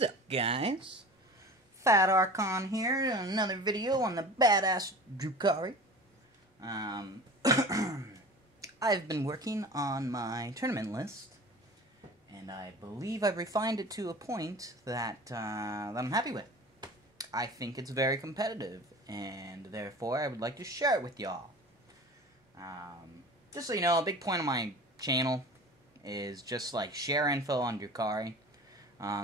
What's up, guys? Fat Archon here, another video on the badass Drukhari. I've been working on my tournament list, and I believe I've refined it to a point that I'm happy with. I think it's very competitive, and therefore I would like to share it with y'all. Just so you know, a big point of my channel is just like share info on Drukhari.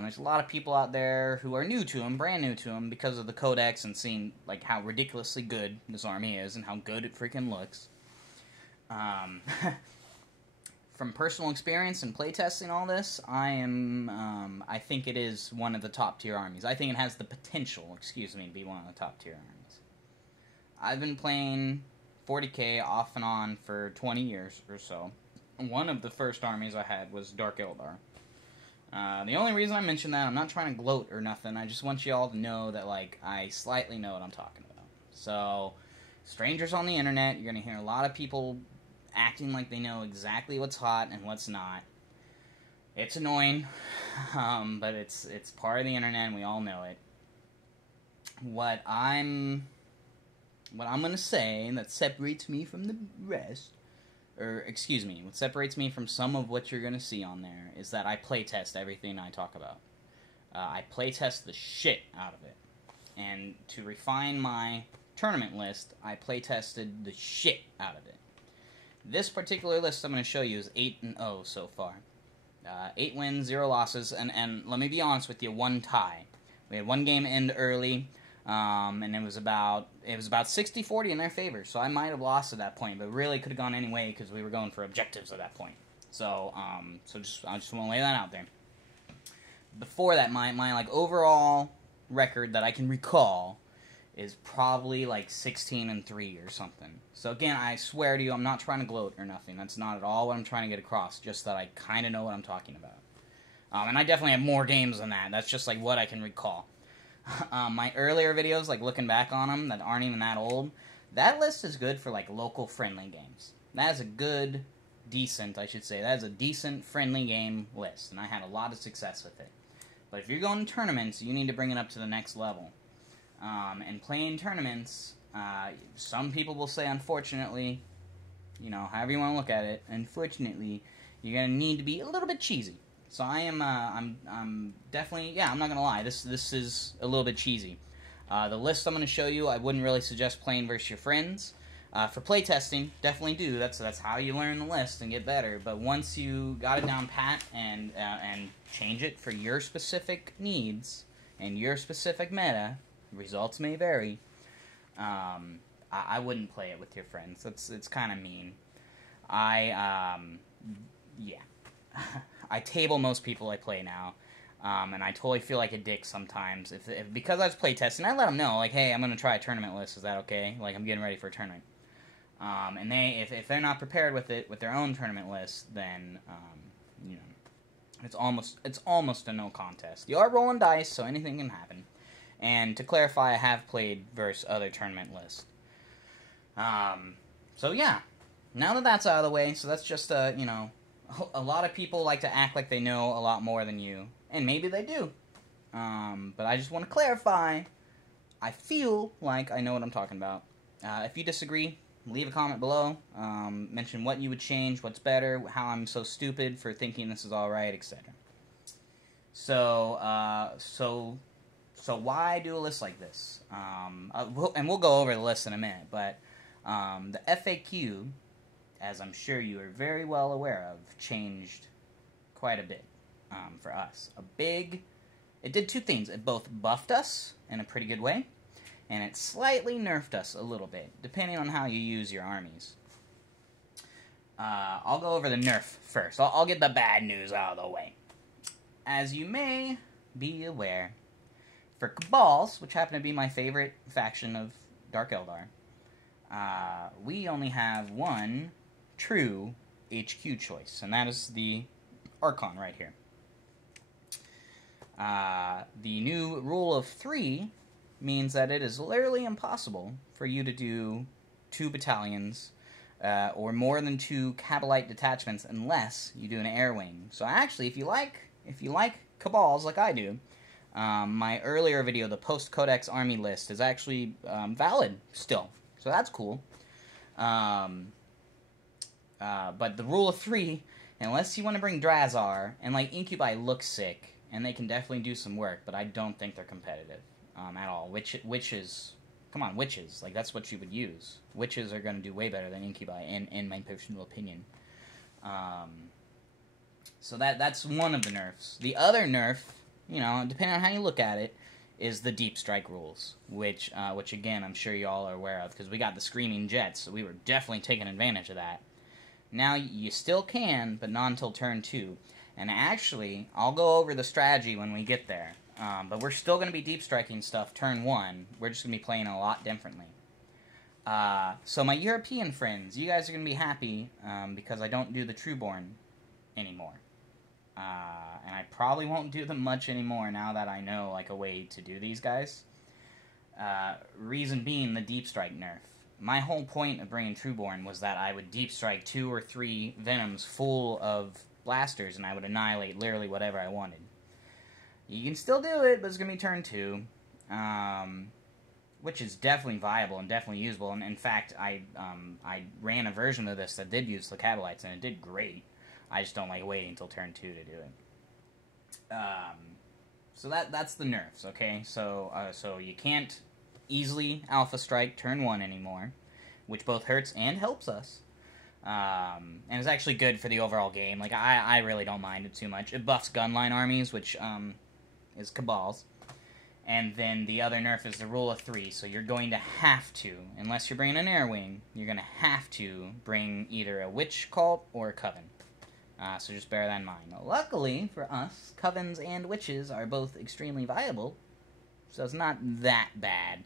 There's a lot of people out there who are new to him, brand new to him, because of the codex and seeing like how ridiculously good this army is and how good it freaking looks. From personal experience and playtesting all this, I think it is one of the top tier armies. I think it has the potential, to be one of the top tier armies. I've been playing 40k off and on for 20 years or so. One of the first armies I had was Dark Eldar. The only reason I mention that, I'm not trying to gloat or nothing, I just want you all to know that, like, I slightly know what I'm talking about. So, strangers on the internet, you're going to hear a lot of people acting like they know exactly what's hot and what's not. It's annoying, but it's part of the internet and we all know it. What I'm going to say that separates me from the rest, what separates me from some of what you're going to see on there is that I playtest everything I talk about. I playtest the shit out of it. And to refine my tournament list, I playtested the shit out of it. This particular list I'm going to show you is 8-0 so far. 8 wins, 0 losses, and let me be honest with you, 1 tie. We had 1 game end early. And it was about 60-40 in their favor, so I might have lost at that point, but really could have gone any way because we were going for objectives at that point. So, I just want to lay that out there. Before that, my like overall record that I can recall is probably like 16-3 or something. So again, I swear to you, I'm not trying to gloat or nothing. That's not at all what I'm trying to get across. Just that I kind of know what I'm talking about. And I definitely have more games than that. That's just like what I can recall. My earlier videos, like looking back on them, that aren't even that old, that list is good for like local friendly games. That is a good, decent, I should say, that is a decent friendly game list, and I had a lot of success with it. But if you're going to tournaments, you need to bring it up to the next level. And playing tournaments, some people will say, unfortunately, you know, however you want to look at it, unfortunately, you're going to need to be a little bit cheesy. So I am, I'm definitely, yeah, I'm not going to lie, this is a little bit cheesy. The list I'm going to show you, I wouldn't really suggest playing versus your friends. For playtesting, definitely do, that's how you learn the list and get better, but once you got it down pat and change it for your specific needs and your specific meta, results may vary, I wouldn't play it with your friends. It's kind of mean. Yeah. I table most people I play now, and I totally feel like a dick sometimes. Because I was playtesting, I let them know, like, hey, I'm going to try a tournament list, is that okay? Like, I'm getting ready for a tournament. And if they're not prepared with it, with their own tournament list, then, you know, it's almost a no contest. You are rolling dice, so anything can happen. And to clarify, I have played versus other tournament lists. So yeah, now that that's out of the way, so that's just, you know, a lot of people like to act like they know a lot more than you, and maybe they do. But I just want to clarify, I feel like I know what I'm talking about. If you disagree, leave a comment below. Mention what you would change, what's better, how I'm so stupid for thinking this is alright, etc. So why do a list like this? And we'll go over the list in a minute, but the FAQ, as I'm sure you are very well aware of, changed quite a bit for us. It did 2 things. It both buffed us in a pretty good way, and it slightly nerfed us a little bit, depending on how you use your armies. I'll go over the nerf first. I'll get the bad news out of the way. As you may be aware, for Cabals, which happen to be my favorite faction of Dark Eldar, we only have one true HQ choice, and that is the Archon right here. The new rule of 3 means that it is literally impossible for you to do 2 battalions or more than 2 Kabalite detachments unless you do an air wing. So actually, if you like Cabals like I do, my earlier video, the post-Codex army list, is actually valid still. So that's cool. But the rule of 3, unless you want to bring Drazar, and like Incubi look sick, and they can definitely do some work, but I don't think they're competitive at all. Witches, come on, witches, like that's what you would use. Witches are going to do way better than Incubi, in my personal opinion. So that's one of the nerfs. The other nerf, you know, depending on how you look at it, is the deep strike rules, which again I'm sure you all are aware of, because we got the Screaming Jets, so we were definitely taking advantage of that. Now you still can, but not until turn 2. And actually, I'll go over the strategy when we get there. But we're still going to be deep striking stuff turn 1. We're just going to be playing a lot differently. So my European friends, you guys are going to be happy because I don't do the Trueborn anymore. And I probably won't do them much anymore now that I know like a way to do these guys. Reason being the deep strike nerf. My whole point of bringing Trueborn was that I would deep strike 2 or 3 Venoms full of blasters and I would annihilate literally whatever I wanted. You can still do it, but it's going to be turn 2. Which is definitely viable and definitely usable. And in fact, I ran a version of this that did use the Kabalites and it did great. I just don't like waiting until turn 2 to do it. So that's the nerfs, okay? So you can't easily Alpha Strike turn 1 anymore, which both hurts and helps us. And it's actually good for the overall game. Like, I really don't mind it too much. It buffs gunline armies, which is Cabals. And then the other nerf is the rule of 3, so you're going to have to, unless you're bringing an Airwing, you're going to have to bring either a Witch Cult or a Coven. So just bear that in mind. Now, luckily for us, Covens and Witches are both extremely viable, so it's not that bad.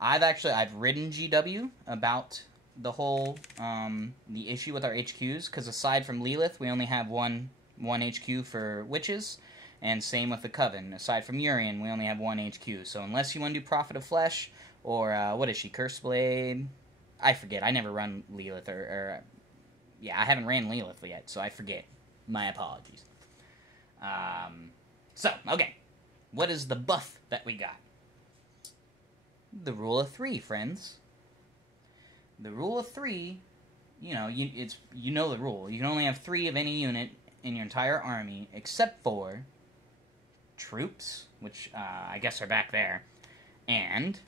I've ridden GW about the whole, the issue with our HQs, because aside from Lilith, we only have one HQ for Witches, and same with the Coven. Aside from Urian, we only have 1 HQ, so unless you want to do Prophet of Flesh, or, what is she, Curseblade? I forget, I never run Lilith, yeah, I haven't ran Lilith yet, so I forget. My apologies. Okay. What is the buff that we got? The rule of 3, friends. The rule of 3, you know, you know the rule. You can only have 3 of any unit in your entire army, except for troops, which I guess are back there, and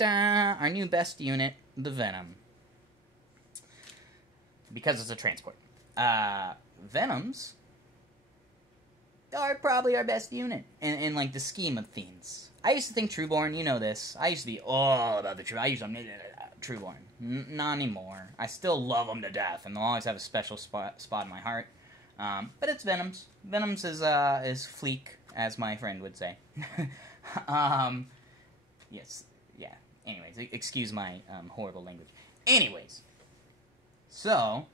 our new best unit, the Venom. Because it's a transport. Venoms are probably our best unit in like the scheme of things. I used to think Trueborn, you know this. I used to be all about the I used to Trueborn. Not anymore. I still love them to death, and they'll always have a special spot in my heart. But it's Venoms. Venoms is fleek, as my friend would say. Yes, yeah. Anyways, excuse my horrible language. Anyways. So,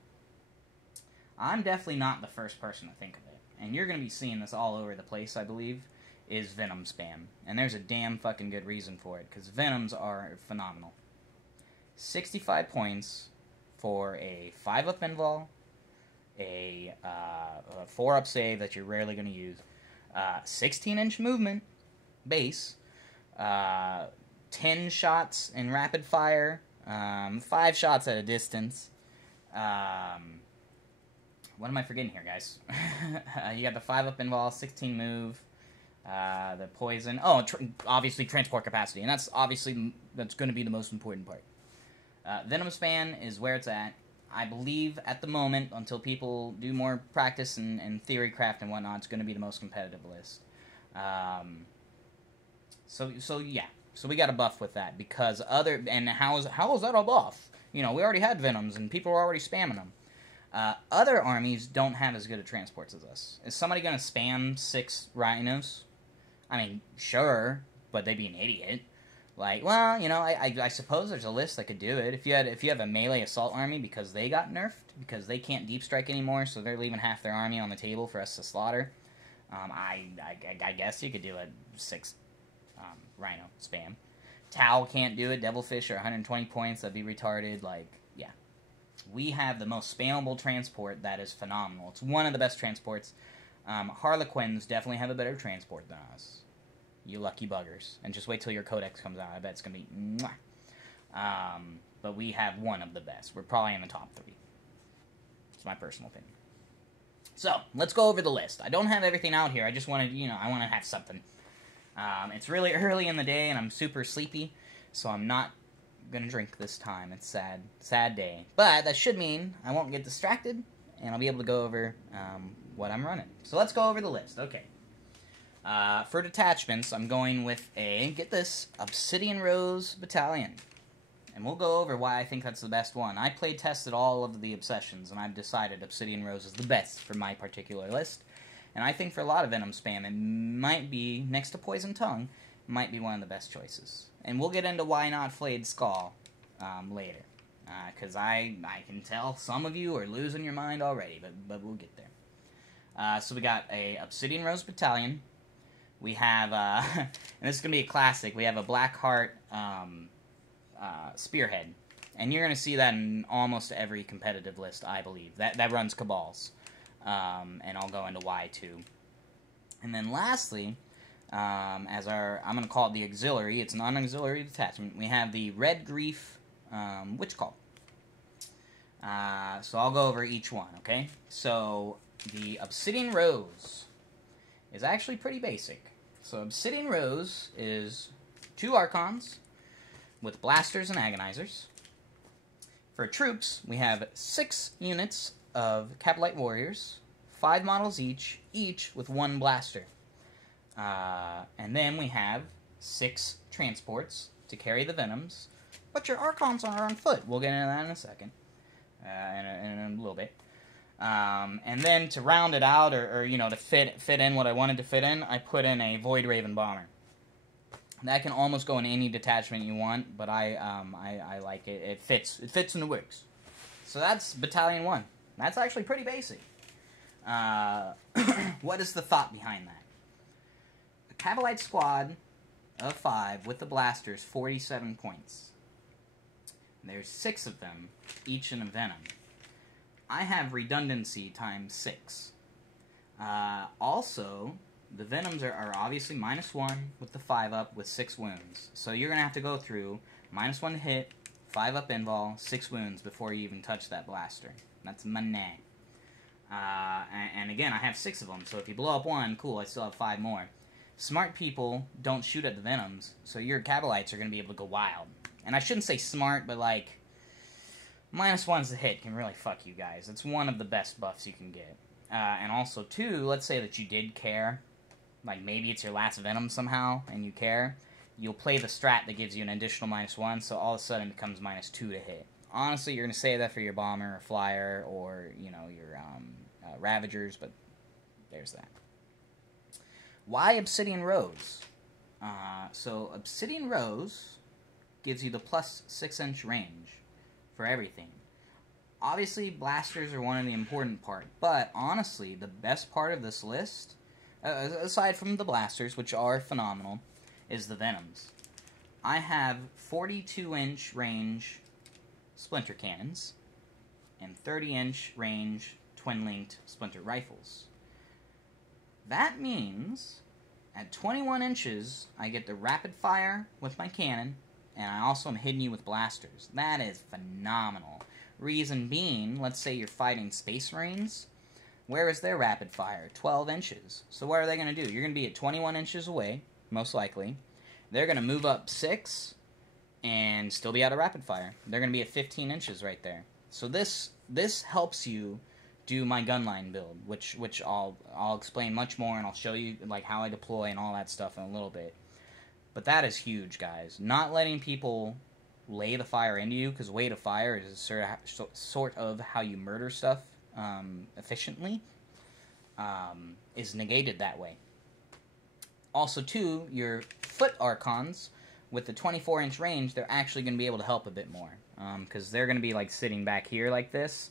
I'm definitely not the first person to think of it. And you're going to be seeing this all over the place, I believe, is Venom Spam. And there's a damn fucking good reason for it, because Venoms are phenomenal. 65 points for a 5-up Invul, a 4-up save that you're rarely going to use, 16-inch movement, base, 10 shots in rapid fire, 5 shots at a distance. What am I forgetting here, guys? You got the 5-up Invul, 16 move, the poison. Oh, obviously transport capacity, and that's going to be the most important part. Venom Spam is where it's at. I believe at the moment, until people do more practice and theory craft and whatnot, it's going to be the most competitive list. So yeah, so we got a buff with that because how is that a buff? You know, we already had Venoms, and people were already spamming them. Other armies don't have as good of transports as us. Is somebody going to spam 6 Rhinos? I mean, sure, but they'd be an idiot. Like, well, you know, I suppose there's a list that could do it. If you have a melee assault army because they got nerfed, because they can't deep strike anymore, so they're leaving half their army on the table for us to slaughter, I guess you could do a 6 Rhino spam. Tau can't do it. Devilfish are 120 points. That'd be retarded. Like, yeah. We have the most spammable transport that is phenomenal. It's one of the best transports. Harlequins definitely have a better transport than us. You lucky buggers. And just wait till your codex comes out. I bet it's going to be mwah. But we have one of the best. We're probably in the top 3. It's my personal opinion. So, let's go over the list. I don't have everything out here. I just wanted, I want to have something. It's really early in the day, and I'm super sleepy, so I'm not going to drink this time. It's sad. Sad day. But that should mean I won't get distracted, and I'll be able to go over what I'm running. So let's go over the list. Okay. For detachments, I'm going with get this, Obsidian Rose Battalion. And we'll go over why I think that's the best one. I tested all of the obsessions, and I've decided Obsidian Rose is the best for my particular list. And I think for a lot of Venom Spam, it might be, next to Poison Tongue, might be one of the best choices. And we'll get into why not Flayed Skull later. Because I can tell some of you are losing your mind already, but we'll get there. So we got a Obsidian Rose Battalion. We have, and this is going to be a classic, we have a Blackheart Spearhead. And you're going to see that in almost every competitive list, I believe. That runs Cabals. And I'll go into why, too. And then lastly, I'm going to call it the auxiliary. It's an unauxiliary detachment. We have the Red Grief Witch Call. So I'll go over each one, okay? So, the Obsidian Rose is actually pretty basic. So, Obsidian Rose is 2 Archons with Blasters and Agonizers. For troops, we have 6 units of Kabalite Warriors, 5 models each with 1 Blaster. And then we have 6 transports to carry the Venoms, but your Archons are on foot. We'll get into that in a second, in a little bit. And then to round it out, or to fit in what I wanted to fit in, I put in a Voidraven Bomber. That can almost go in any detachment you want, but I like it. It fits in the works. So that's Battalion 1. That's actually pretty basic. What is the thought behind that? A Kabalite squad of 5 with the blasters, 47 points. There's 6 of them, each in a Venom. I have redundancy times 6. Also, the Venoms are obviously -1 with the 5 up with 6 wounds. So you're going to have to go through -1 to hit, 5 up invul, 6 wounds before you even touch that blaster. That's money. And again, I have 6 of them, so if you blow up 1, cool, I still have 5 more. Smart people don't shoot at the Venoms, so your Kabalites are going to be able to go wild. And I shouldn't say smart, but like, -1's to hit can really fuck you guys. It's one of the best buffs you can get. And also, too, let's say that you did care. Like, maybe it's your last Venom somehow, and you care. You'll play the strat that gives you an additional -1, so all of a sudden it becomes -2 to hit. Honestly, you're going to save that for your Bomber or Flyer or, your Ravagers, but there's that. Why Obsidian Rose? So Obsidian Rose gives you the plus 6-inch range for everything. Obviously, blasters are one of the important part, but honestly, the best part of this list, aside from the blasters, which are phenomenal, is the Venoms. I have 42-inch range splinter cannons and 30-inch range twin-linked splinter rifles. That means at 21 inches, I get the rapid fire with my cannon, and I also am hitting you with blasters. That is phenomenal. Reason being, let's say you're fighting Space Marines. Where is their rapid fire? 12 inches. So what are they going to do? You're going to be at 21 inches away, most likely. They're going to move up 6 and still be out of rapid fire. They're going to be at 15 inches right there. So this helps you do my gunline build, which I'll explain much more, and I'll show you like how I deploy and all that stuff in a little bit. But that is huge, guys. Not letting people lay the fire into you, because way to fire is sort of how you murder stuff efficiently, is negated that way. Also, too, your foot Archons, with the 24-inch range, they're actually going to be able to help a bit more, because they're going to be like sitting back here like this.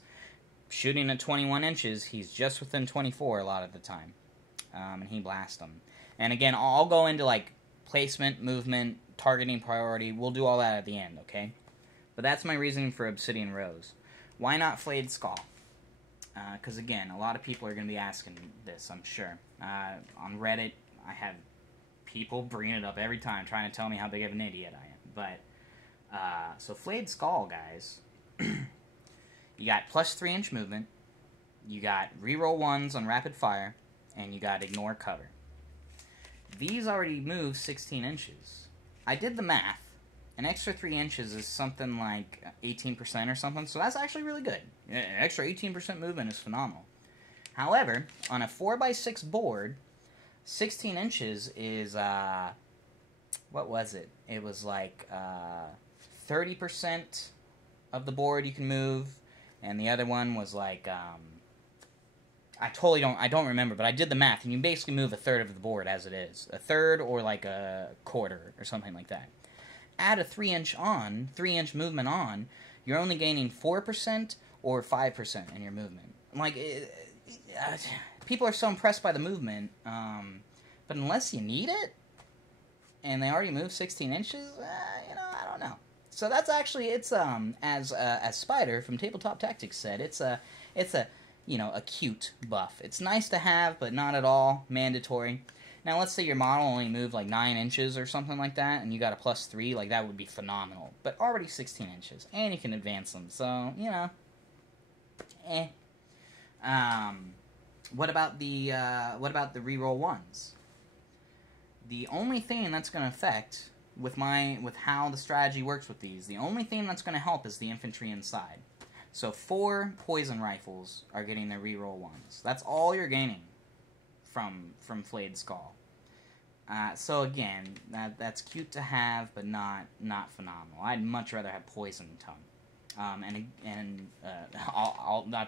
Shooting at 21 inches, he's just within 24 a lot of the time, and he blasts them. And again, I'll go into like placement, movement, targeting priority. We'll do all that at the end, okay? But that's my reasoning for Obsidian Rose. Why not Flayed Skull? Because, again, a lot of people are going to be asking this, I'm sure. On Reddit, I have people bringing it up every time, trying to tell me how big of an idiot I am. But, so Flayed Skull, guys. You got plus 3-inch movement. You got reroll 1s on rapid fire. And you got ignore cover. These already move 16 inches. I did the math. An extra 3 inches is something like 18% or something, so that's actually really good. An extra 18% movement is phenomenal. However, on a 4x6 board, 16 inches is, what was it? It was like 30% of the board you can move, and the other one was like, I don't remember, but I did the math, and you basically move a third of the board as it is. A third or like a quarter or something like that. Add a 3-inch movement on, you're only gaining 4% or 5% in your movement. Like, people are so impressed by the movement, but unless you need it, and they already move 16 inches, I don't know. So that's actually, it's, as Spider from Tabletop Tactics said, it's a cute buff. It's nice to have, but not at all mandatory. Now, let's say your model only moved like 9 inches or something like that, and you got a plus 3, like, that would be phenomenal. But already 16 inches, and you can advance them, so, What about the reroll 1s? The only thing that's going to affect, with how the strategy works with these, the only thing that's going to help is the infantry inside. So 4 poison rifles are getting their reroll 1s. That's all you're gaining from Flayed Skull. So again, that's cute to have, but not phenomenal. I'd much rather have Poison Tongue. I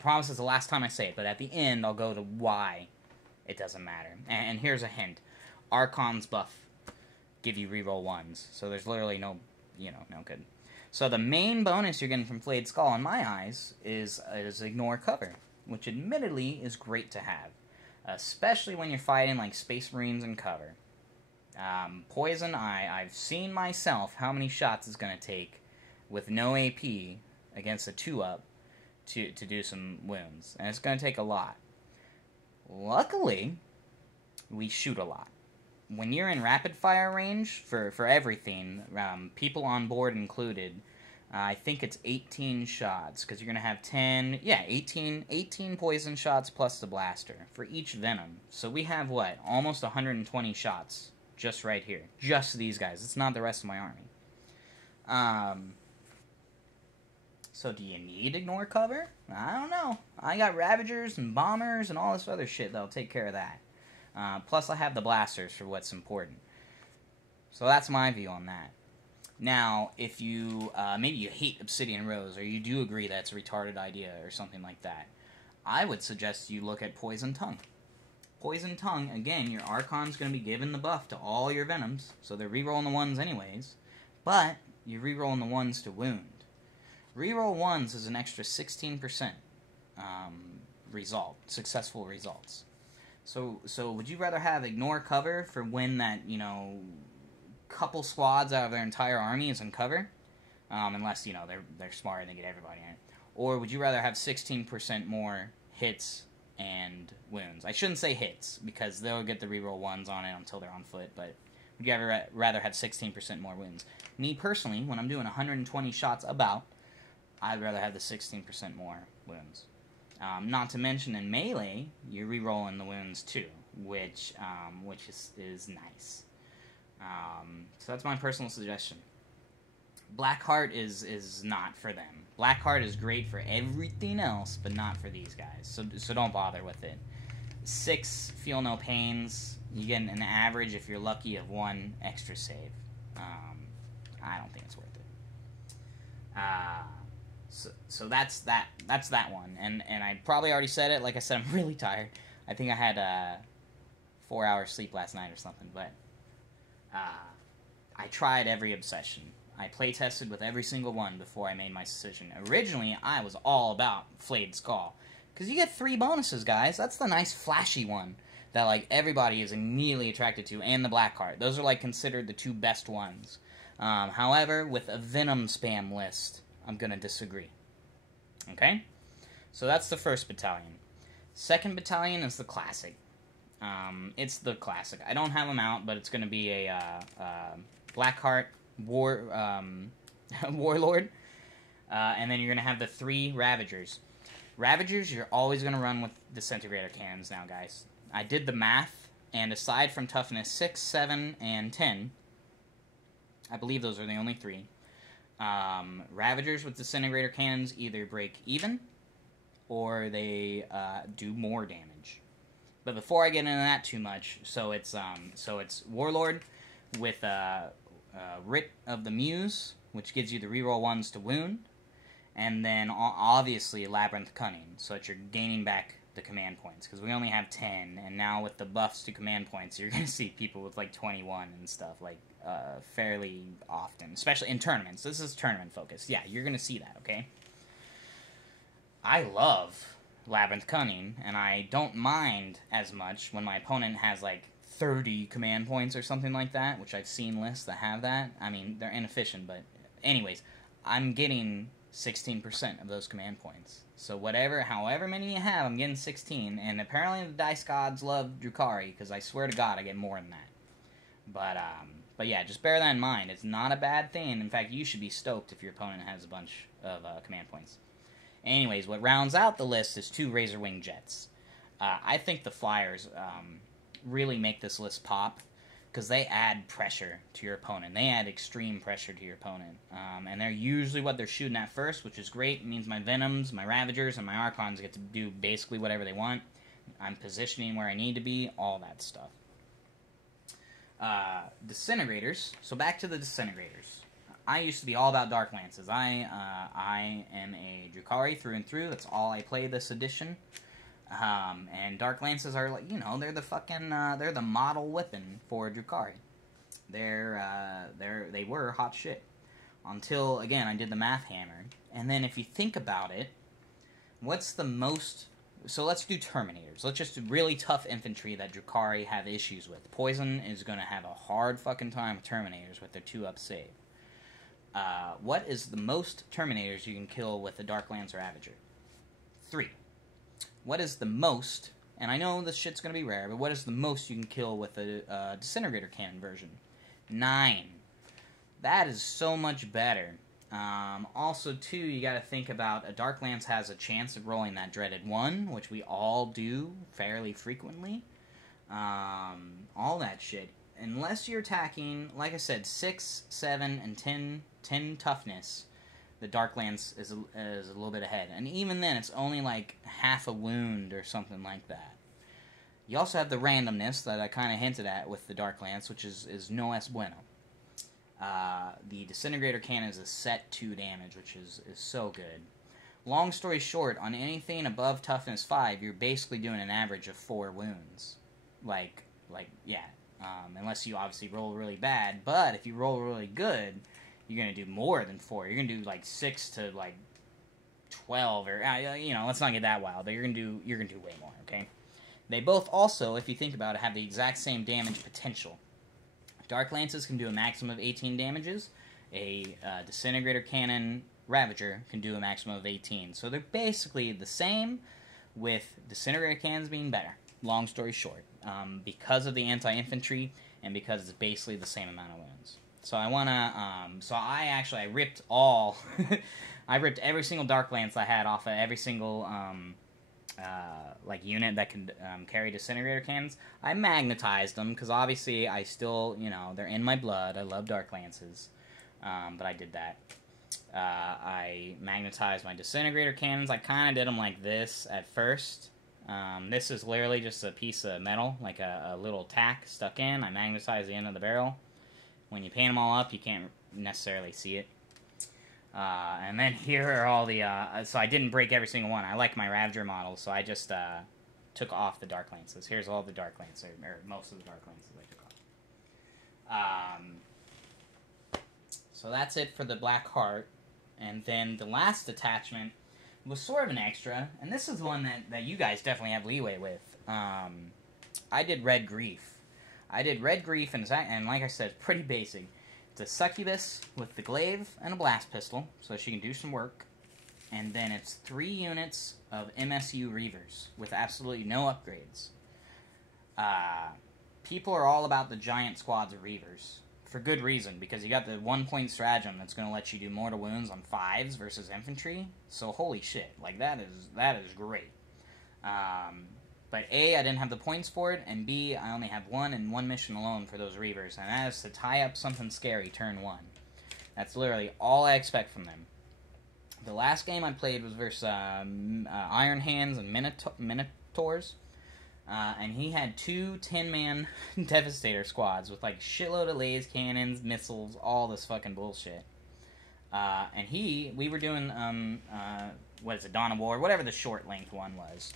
promise it's the last time I say it, but at the end I'll go to why it doesn't matter. And here's a hint: Archon's buff give you reroll 1s, so there's literally no good. So the main bonus you're getting from Flayed Skull, in my eyes, is ignore cover, which admittedly is great to have. Especially when you're fighting like Space Marines and cover. Poison, I've seen myself how many shots it's going to take with no AP against a 2-up to do some wounds. And it's going to take a lot. Luckily, we shoot a lot. When you're in rapid fire range for everything, people on board included, I think it's 18 shots, because you're going to have 18 poison shots plus the blaster for each Venom. So we have, almost 120 shots just right here. Just these guys. It's not the rest of my army. So do you need ignore cover? I don't know. I got Ravagers and Bombers and all this other shit that'll take care of that. Plus I have the blasters for what's important. So that's my view on that. Now, if you, maybe you hate Obsidian Rose, or you do agree that's a retarded idea, or something like that, I would suggest you look at Poison Tongue. Poison Tongue, again, your Archon's going to be given the buff to all your Venoms, so they're rerolling the 1s anyways, but you're rerolling the 1s to wound. Reroll 1s is an extra 16% successful results. So would you rather have ignore cover for when that, couple squads out of their entire army is in cover? Unless, they're smart and they get everybody in it. Or would you rather have 16% more hits and wounds? I shouldn't say hits, because they'll get the reroll 1s on it until they're on foot, but would you ever rather have 16% more wounds? Me, personally, when I'm doing 120 shots about, I'd rather have the 16% more wounds. Not to mention in melee, you're rerolling the wounds too, which is nice. So that's my personal suggestion. Blackheart is not for them. Blackheart is great for everything else, but not for these guys. So don't bother with it. 6 feel no pains. You get an average, if you're lucky, of 1 extra save. I don't think it's worth it. So that's that one. And I probably already said it. Like I said, I'm really tired. I think I had 4 hours sleep last night or something, but I tried every obsession. I play-tested with every single one before I made my decision. Originally, I was all about Flayed Skull, because you get 3 bonuses, guys. That's the nice flashy one that, like, everybody is immediately attracted to, and the Blackheart. Those are, like, considered the 2 best ones. However, with a Venom Spam list, I'm going to disagree. Okay? So that's the first battalion. 2nd Battalion is the classic. It's the classic. I don't have them out, but it's going to be a Blackheart Warlord. And then you're going to have the 3 Ravagers. Ravagers, you're always going to run with Disintegrator cannons now, guys. I did the math, and aside from toughness 6, 7, and 10, I believe those are the only 3, Ravagers with Disintegrator cannons either break even, or they do more damage. But before I get into that too much, so it's Warlord with Writ of the Muse, which gives you the reroll 1s to wound, and then obviously Labyrinthe Cunning, so that you're gaining back the command points, because we only have 10, and now with the buffs to command points, you're going to see people with like 21 and stuff, like, fairly often, especially in tournaments. This is tournament focused. Yeah, you're going to see that, okay? I love Labyrinthe Cunning, and I don't mind as much when my opponent has like 30 command points or something like that, which I've seen lists that have that. I mean, they're inefficient, but anyways, I'm getting 16% of those command points. So however many you have, I'm getting 16, and apparently the dice gods love Drukhari, because I swear to God I get more than that. But yeah, just bear that in mind. It's not a bad thing. In fact, you should be stoked if your opponent has a bunch of command points. Anyways, what rounds out the list is 2 Razorwing Jets. I think the Flyers really make this list pop, because they add pressure to your opponent. They add extreme pressure to your opponent. And they're usually what they're shooting at first, which is great. It means my Venoms, my Ravagers, and my Archons get to do basically whatever they want. I'm positioning where I need to be, all that stuff. Disintegrators. So back to the Disintegrators. I used to be all about Dark Lances. I am a Drukhari through and through. That's all I play this edition. And Dark Lances are, like, you know, they're the fucking, they're the model weapon for Drukhari. They were hot shit. Until, again, I did the math hammer. And then if you think about it, what's the most... So let's do Terminators. Let's just do really tough infantry that Drukhari have issues with. Poison is going to have a hard fucking time with Terminators with their 2-up save. What is the most Terminators you can kill with a Dark Lance Ravager? 3. What is the most, and I know this shit's going to be rare, but what is the most you can kill with a Disintegrator Cannon version? 9. That is so much better. Also, too, you got to think about a Dark Lance has a chance of rolling that dreaded 1, which we all do fairly frequently. All that shit. Unless you're attacking, like I said, 6, 7, and 10 toughness, the Dark Lance is a little bit ahead. And even then, it's only like half a wound or something like that. You also have the randomness that I kind of hinted at with the Dark Lance, which is no es bueno. The Disintegrator Cannon is a set 2 damage, which is so good. Long story short, on anything above toughness 5, you're basically doing an average of 4 wounds. Yeah. Unless you obviously roll really bad, but if you roll really good, you're going to do more than 4. You're going to do like 6 to like 12, or you know, let's not get that wild, but you're going to do way more, okay? They both also, if you think about it, have the exact same damage potential. Dark Lances can do a maximum of 18 damages. A Disintegrator Cannon Ravager can do a maximum of 18. So they're basically the same, with Disintegrator Cannons being better. Long story short. Because of the anti-infantry, and because it's basically the same amount of wounds. So I wanna, I ripped all, I ripped every single Dark Lance I had off of every single, unit that could carry Disintegrator Cannons. I magnetized them, because obviously I still, you know, they're in my blood. I love Dark Lances. But I did that. I magnetized my Disintegrator Cannons. I kind of did them like this at first. This is literally just a piece of metal, like a little tack stuck in. I magnetized the end of the barrel. When you paint them all up, you can't necessarily see it. And then here are all the, so I didn't break every single one. I like my Ravager models, so I just took off the Dark Lances. Here's all the Dark Lances, or most of the Dark Lances I took off. So that's it for the Black Heart. And then the last attachment was sort of an extra, and this is one that you guys definitely have leeway with. I did Red Grief. And like I said, it's pretty basic. It's a Succubus with the Glaive and a Blast Pistol, so she can do some work. And then it's 3 units of MSU Reavers with absolutely no upgrades. People are all about the giant squads of Reavers. For good reason, because you got the 1-point stratagem that's going to let you do mortal wounds on 5s versus infantry. So holy shit, like that is great. But A, I didn't have the points for it, and B, I only have one and one mission alone for those Reavers, and that is to tie up something scary turn 1. That's literally all I expect from them. The last game I played was versus Iron Hands and Minotaurs. And he had 2 10-man Devastator squads with, like, shitload of laser cannons, missiles, all this fucking bullshit. And we were doing, what is it, Dawn of War, whatever the short-length one was.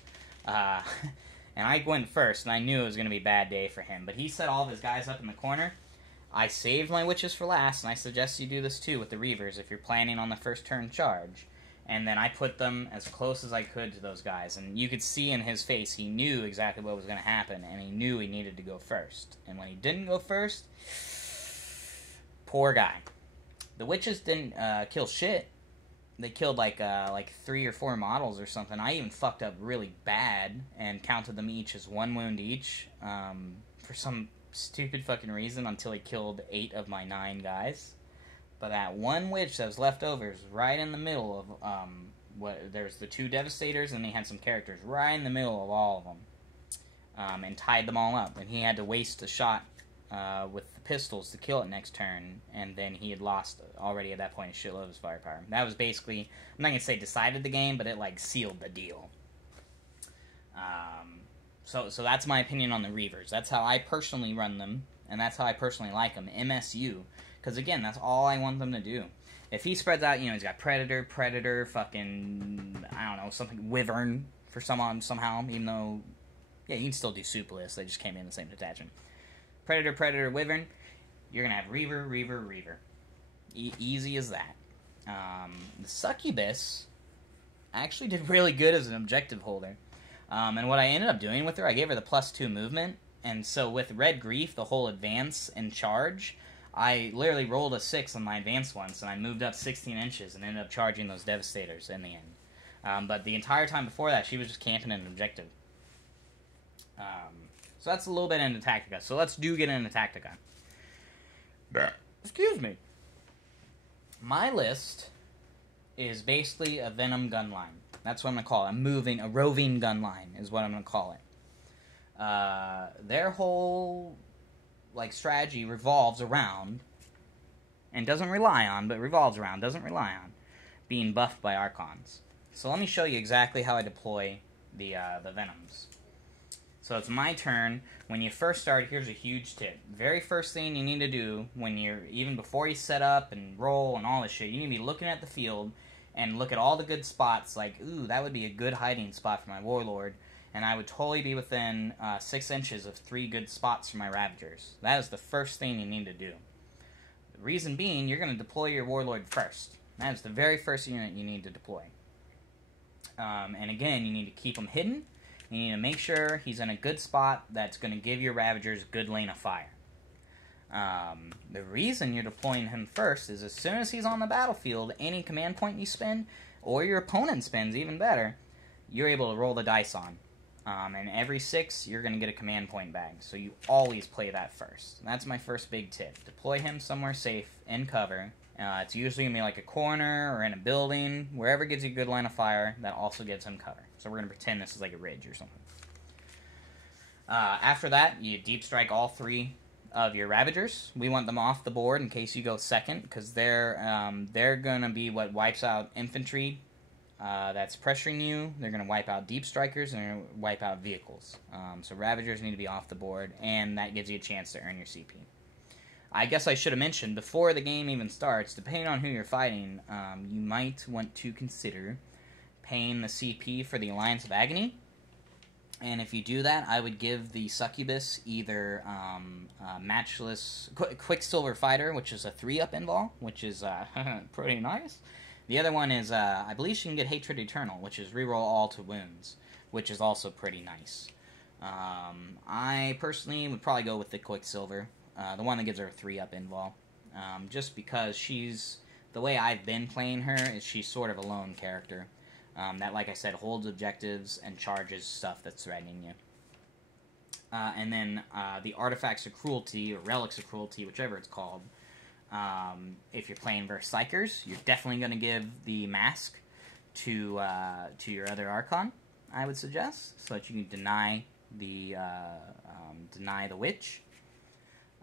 And I went first, and I knew it was going to be a bad day for him. But he set all of his guys up in the corner. I saved my witches for last, and I suggest you do this too with the Reavers if you're planning on the first turn charge. And then I put them as close as I could to those guys. And you could see in his face, he knew exactly what was going to happen, and he knew he needed to go first. And when he didn't go first, poor guy. The witches didn't kill shit. They killed like 3 or 4 models or something. I even fucked up really bad and counted them each as 1 wound each for some stupid fucking reason until he killed 8 of my 9 guys. But that one witch that was left over is right in the middle of, there's the 2 Devastators, and he had some characters right in the middle of all of them, and tied them all up. And he had to waste a shot with the pistols to kill it next turn, and then he had lost already at that point a shitload of his firepower. That was basically, I'm not going to say decided the game, but it, like, sealed the deal. So that's my opinion on the Reavers. That's how I personally run them, and that's how I personally like them. MSU. Because, again, that's all I want them to do. If he spreads out, he's got Predator, fucking, I don't know, something, Wyvern for somehow, even though, yeah, you can still do Supeless. They just came in the same detachment. Predator, Wyvern, you're going to have Reaver. Easy as that. The Succubus actually did really good as an objective holder. And what I ended up doing with her, I gave her the +2 movement. And so with Red Grief, the whole advance and charge, I literally rolled a 6 on my advanced once, and I moved up 16 inches and ended up charging those Devastators in the end. But the entire time before that, she was just camping an objective. So that's a little bit into Tactica. So let's get into Tactica. Excuse me. My list is basically a Venom gun line. That's what I'm going to call it. A roving gun line is what I'm going to call it. Their whole strategy revolves around, and doesn't rely on, being buffed by Archons. So let me show you exactly how I deploy the Venoms. So it's my turn. When you first start, here's a huge tip. Very first thing you need to do even before you set up and roll and all this shit, you need to be looking at the field and look at all the good spots, like, ooh, that would be a good hiding spot for my Warlord. And I would totally be within 6 inches of 3 good spots for my Ravagers. That is the first thing you need to do. The reason being, you're going to deploy your Warlord first. That is the very first unit you need to deploy. And again, you need to keep him hidden. You need to make sure he's in a good spot that's going to give your Ravagers a good lane of fire. The reason you're deploying him first is as soon as he's on the battlefield, any command point you spend, or your opponent spends, even better, you're able to roll the dice on. And every 6, you're going to get a command point bag. So you always play that first. That's my first big tip. Deploy him somewhere safe, in cover. It's usually going to be like a corner or in a building. Wherever gives you a good line of fire, that also gives him cover. So we're going to pretend this is like a ridge or something. After that, you deep strike all 3 of your Ravagers. We want them off the board in case you go second, because they're going to be what wipes out infantry that's pressuring you. They're going to wipe out deep strikers, and they're going to wipe out vehicles. So Ravagers need to be off the board, and that gives you a chance to earn your CP. I guess I should have mentioned, before the game even starts, depending on who you're fighting, you might want to consider paying the CP for the Alliance of Agony. And if you do that, I would give the Succubus either Matchless Quicksilver Fighter, which is a 3-up invul, which is pretty nice. The other one is, I believe she can get Hatred Eternal, which is reroll all to wounds, which is also pretty nice. I personally would probably go with the Quicksilver, the one that gives her a 3-up invul, just because the way I've been playing her is she's sort of a lone character. that, like I said, holds objectives and charges stuff that's threatening you. And then the Artifacts of Cruelty, or Relics of Cruelty, whichever it's called. If you're playing versus Psychers, you're definitely going to give the Mask to your other Archon, I would suggest, so that you can deny the Witch.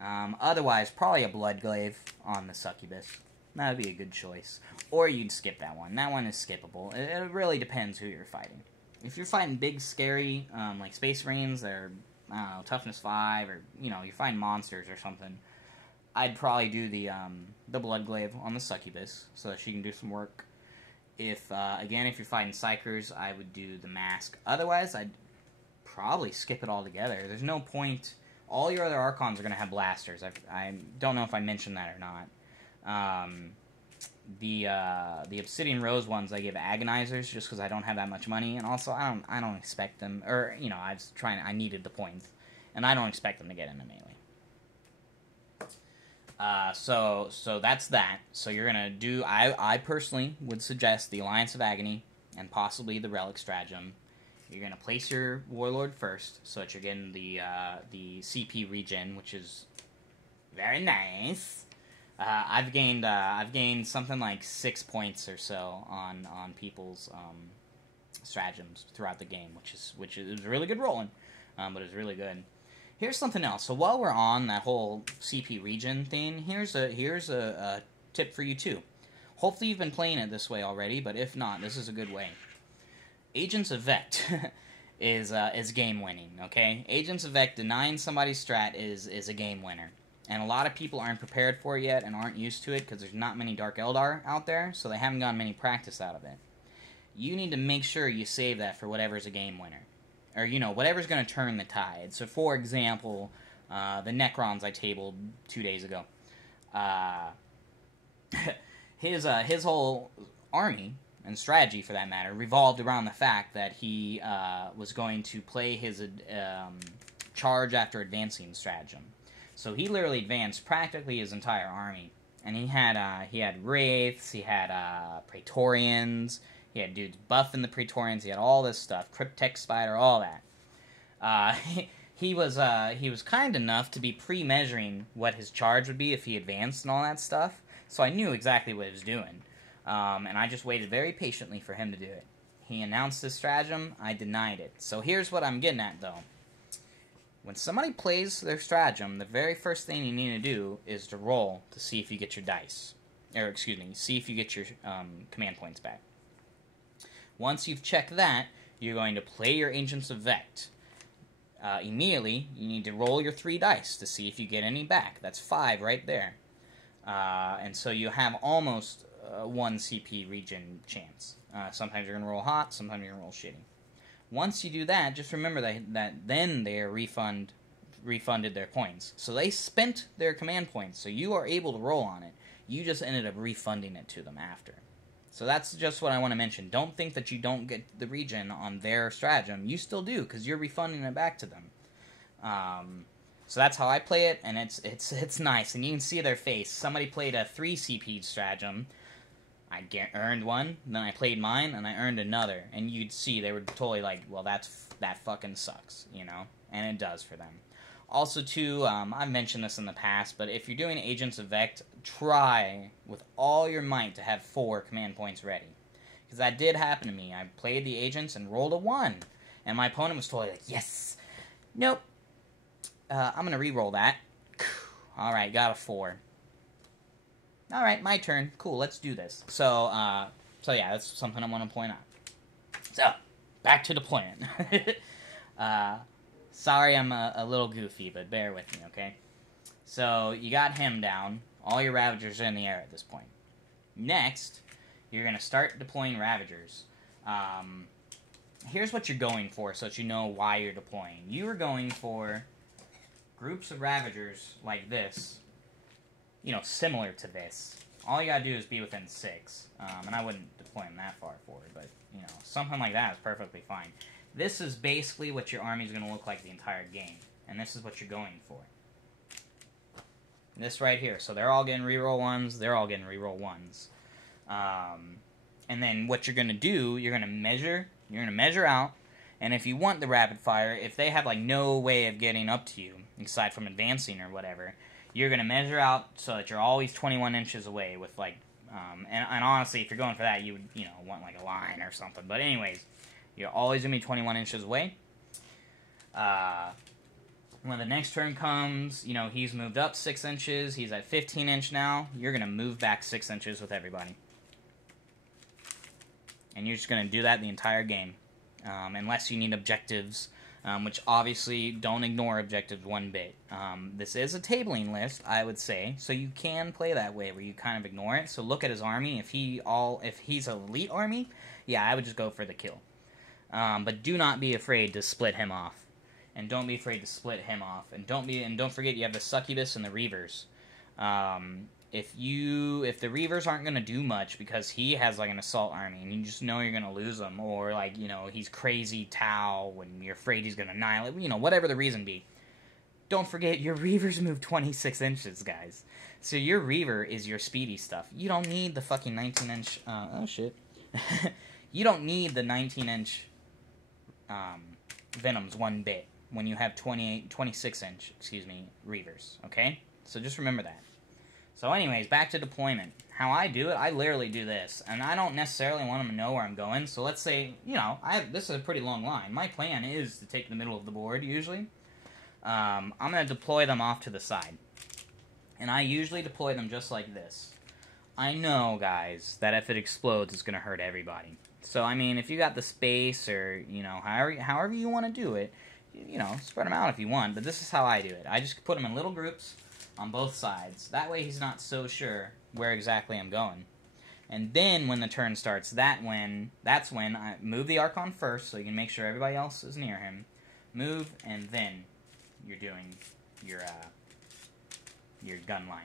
Otherwise, probably a Bloodglaive on the Succubus. That would be a good choice. Or you'd skip that one. That one is skippable. It really depends who you're fighting. If you're fighting big, scary, like Space Marines, they're, I don't know, Toughness 5, or, you're fighting monsters or something, I'd probably do the Bloodglaive on the Succubus, so that she can do some work. Again, if you're fighting Psychers, I would do the Mask. Otherwise, I'd probably skip it altogether. There's no point. All your other Archons are going to have blasters. I don't know if I mentioned that or not. The Obsidian Rose ones, I give Agonizers just because I don't have that much money, and also I don't expect them, or I needed the points, and I don't expect them to get into melee. So that's that. So you're gonna do. I personally would suggest the Alliance of Agony and possibly the Relic Stratagem. You're gonna place your Warlord first, so that you're getting the CP regen, which is very nice. I've gained something like 6 points or so on people's stratagems throughout the game, which is really good rolling, but it's really good. Here's something else. So while we're on that whole CP regen thing, here's a tip for you too. Hopefully you've been playing it this way already, but if not, this is a good way. Agents of Vect is game winning. Okay, Agents of Vect denying somebody's strat is a game winner. And a lot of people aren't prepared for it yet and aren't used to it because there's not many Dark Eldar out there, so they haven't gotten many practice out of it. You need to make sure you save that for whatever's a game winner. Or, whatever's going to turn the tide. So, for example, the Necrons I tabled 2 days ago. His whole army, and strategy for that matter, revolved around the fact that he was going to play his charge after advancing stratagem. So he literally advanced practically his entire army, and he had wraiths, he had Praetorians, he had dudes buffing the Praetorians, he had all this stuff, Cryptek Spider, all that. He was kind enough to be pre-measuring what his charge would be if he advanced and all that stuff, so I knew exactly what he was doing, and I just waited very patiently for him to do it. He announced his stratagem, I denied it. So here's what I'm getting at, though. When somebody plays their stratagem, the very first thing you need to do is to roll to see if you get your dice. Or, excuse me, see if you get your command points back. Once you've checked that, you're going to play your Agents of Vect. Immediately, you need to roll your 3 dice to see if you get any back. That's 5 right there. And so you have almost 1 CP regen chance. Sometimes you're going to roll hot, sometimes you're going to roll shitty. Once you do that, just remember that then they are refunded their points. So they spent their command points, so you are able to roll on it. You just ended up refunding it to them after. So that's just what I want to mention. Don't think that you don't get the regen on their stratagem. You still do, because you're refunding it back to them. So that's how I play it, and it's nice. And you can see their face. Somebody played a 3 CP stratagem. I earned one, then I played mine, and I earned another. And you'd see they were totally like, well, that fucking sucks, And it does for them. Also, too, I've mentioned this in the past, but if you're doing Agents of Vect, try with all your might to have 4 command points ready. Because that did happen to me. I played the Agents and rolled a 1. And my opponent was totally like, yes! Nope. I'm going to re-roll that. Alright, got a 4. Alright, my turn. Cool, let's do this. So yeah, that's something I want to point out. So, back to the plan. Sorry I'm a little goofy, but bear with me, okay? So, you got him down. All your Ravagers are in the air at this point. Next, you're going to start deploying Ravagers. Here's what you're going for, so that you know why you're deploying. You are going for groups of Ravagers like this. Similar to this. All you gotta do is be within 6. And I wouldn't deploy them that far forward, but, something like that is perfectly fine. This is basically what your army's gonna look like the entire game. And this is what you're going for. This right here. So they're all getting reroll 1s, they're all getting reroll 1s. And then what you're going to do, you're going to measure out, and if you want the rapid fire, if they have, like, no way of getting up to you, aside from advancing or whatever, you're going to measure out so that you're always 21 inches away with, like, and honestly, if you're going for that, you would, want, like, a line or something. But anyways, you're always going to be 21 inches away. When the next turn comes, he's moved up 6 inches, he's at 15 inch now, you're going to move back 6 inches with everybody. And you're just going to do that the entire game. Unless you need objectives, which obviously don't ignore objectives one bit. This is a tabling list, I would say, so you can play that way where you kind of ignore it. So look at his army. If he's an elite army, yeah, I would just go for the kill. But do not be afraid to split him off. And don't be afraid to split him off. And don't forget you have the Succubus and the Reavers. If the Reavers aren't going to do much because he has, like, an assault army and you just know you're going to lose him, or, like, he's crazy Tau and you're afraid he's going to annihilate, whatever the reason be, don't forget your Reavers move 26 inches, guys. So your Reaver is your speedy stuff. You don't need the fucking 19-inch, oh shit. You don't need the 19-inch Venoms one bit when you have 26-inch, Reavers, okay? So just remember that. So anyways, back to deployment. How I do it, I literally do this. And I don't necessarily want them to know where I'm going. So let's say, this is a pretty long line. My plan is to take the middle of the board, usually. I'm going to deploy them off to the side. And I usually deploy them just like this. I know, guys, that if it explodes, it's going to hurt everybody. So, I mean, if you got the space or, however you want to do it, spread them out if you want. But this is how I do it. I just put them in little groups on both sides. That way he's not so sure where exactly I'm going. And then when the turn starts, that's when I move the Archon first, so you can make sure everybody else is near him. Move, and then you're doing your gun line.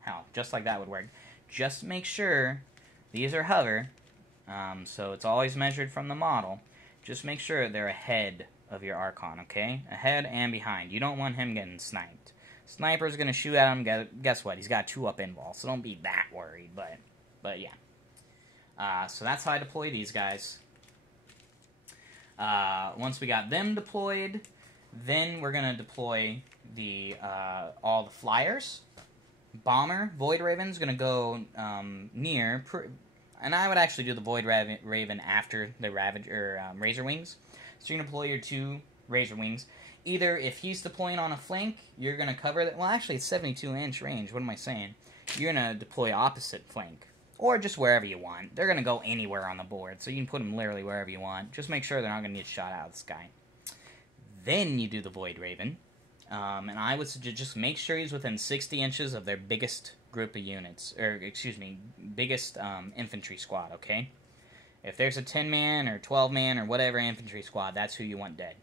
How? Just like that would work. Just make sure these are hover, so it's always measured from the model. Just make sure they're ahead of your Archon, okay? Ahead and behind. You don't want him getting sniped. Sniper's going to shoot at him. Guess what? He's got 2 up in wall, so don't be that worried, but yeah. So that's how I deploy these guys. Once we got them deployed, then we're going to deploy all the flyers. Bomber, Voidraven's going to go near, and I would actually do the Voidraven after the Razor Wings. So you're going to deploy your 2 Razor Wings. Either if he's deploying on a flank, you're going to cover that. Well, actually, it's 72-inch range. What am I saying? You're going to deploy opposite flank. Or just wherever you want. They're going to go anywhere on the board, so you can put them literally wherever you want. Just make sure they're not going to get shot out of the sky. Then you do the Voidraven. And I would suggest just make sure he's within 60 inches of their biggest group of units. Or, biggest infantry squad, okay? If there's a 10-man or 12-man or whatever infantry squad, that's who you want dead.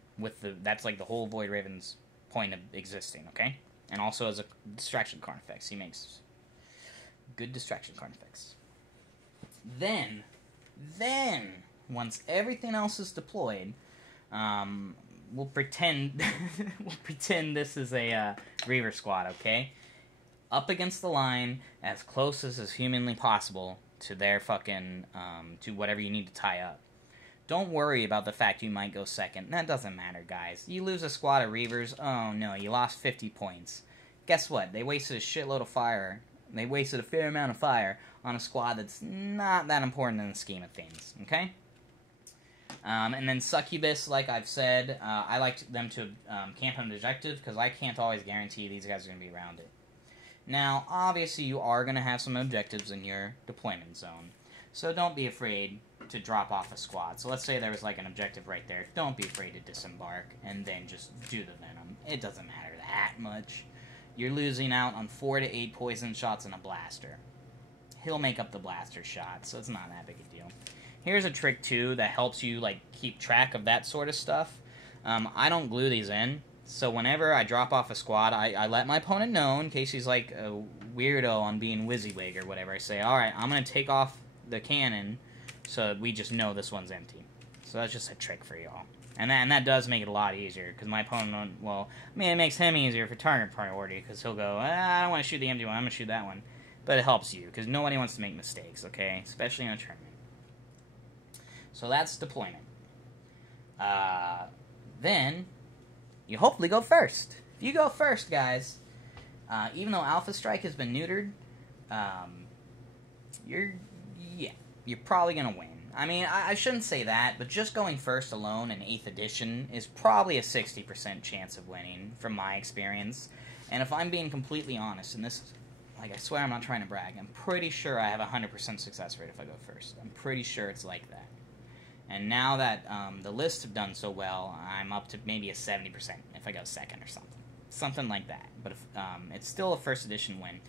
That's like the whole Voidraven's point of existing, okay? And also as a distraction card effects. He makes good distraction card effects. Then, once everything else is deployed, we'll pretend this is a Reaver squad, okay? Up against the line, as close as is humanly possible to their fucking, to whatever you need to tie up. Don't worry about the fact you might go second. That doesn't matter, guys. You lose a squad of Reavers, oh no, you lost 50 points. Guess what? They wasted a shitload of fire. They wasted a fair amount of fire on a squad that's not that important in the scheme of things, okay? And then Succubus, like I've said, I like them to camp on objective, because I can't always guarantee these guys are going to be around it. Now, obviously, you are going to have some objectives in your deployment zone, so don't be afraid to drop off a squad. So let's say there was like an objective right there. Don't be afraid to disembark and then just do the Venom. It doesn't matter that much. You're losing out on 4 to 8 poison shots and a blaster. He'll make up the blaster shot, so it's not that big a deal. Here's a trick too that helps you like keep track of that sort of stuff. I don't glue these in, so whenever I drop off a squad, I let my opponent know in case he's like a weirdo on being WYSIWYG or whatever. I say, alright, I'm going to take off the cannon so we just know this one's empty. So that's just a trick for y'all. And that does make it a lot easier, because my opponent, well, I mean, it makes him easier for target priority, because he'll go, I don't want to shoot the empty one, I'm going to shoot that one. But it helps you, because nobody wants to make mistakes, okay? Especially in a tournament. So that's deployment. Then, you hopefully go first. If you go first, guys, even though Alpha Strike has been neutered, you're probably going to win. I mean, I shouldn't say that, but just going first alone in 8th edition is probably a 60% chance of winning, from my experience. And if I'm being completely honest, and this, like, I swear I'm not trying to brag, I'm pretty sure I have a 100% success rate if I go first. I'm pretty sure it's like that. And now that the lists have done so well, I'm up to maybe a 70% if I go second or something. Something like that. But if, it's still a first edition win.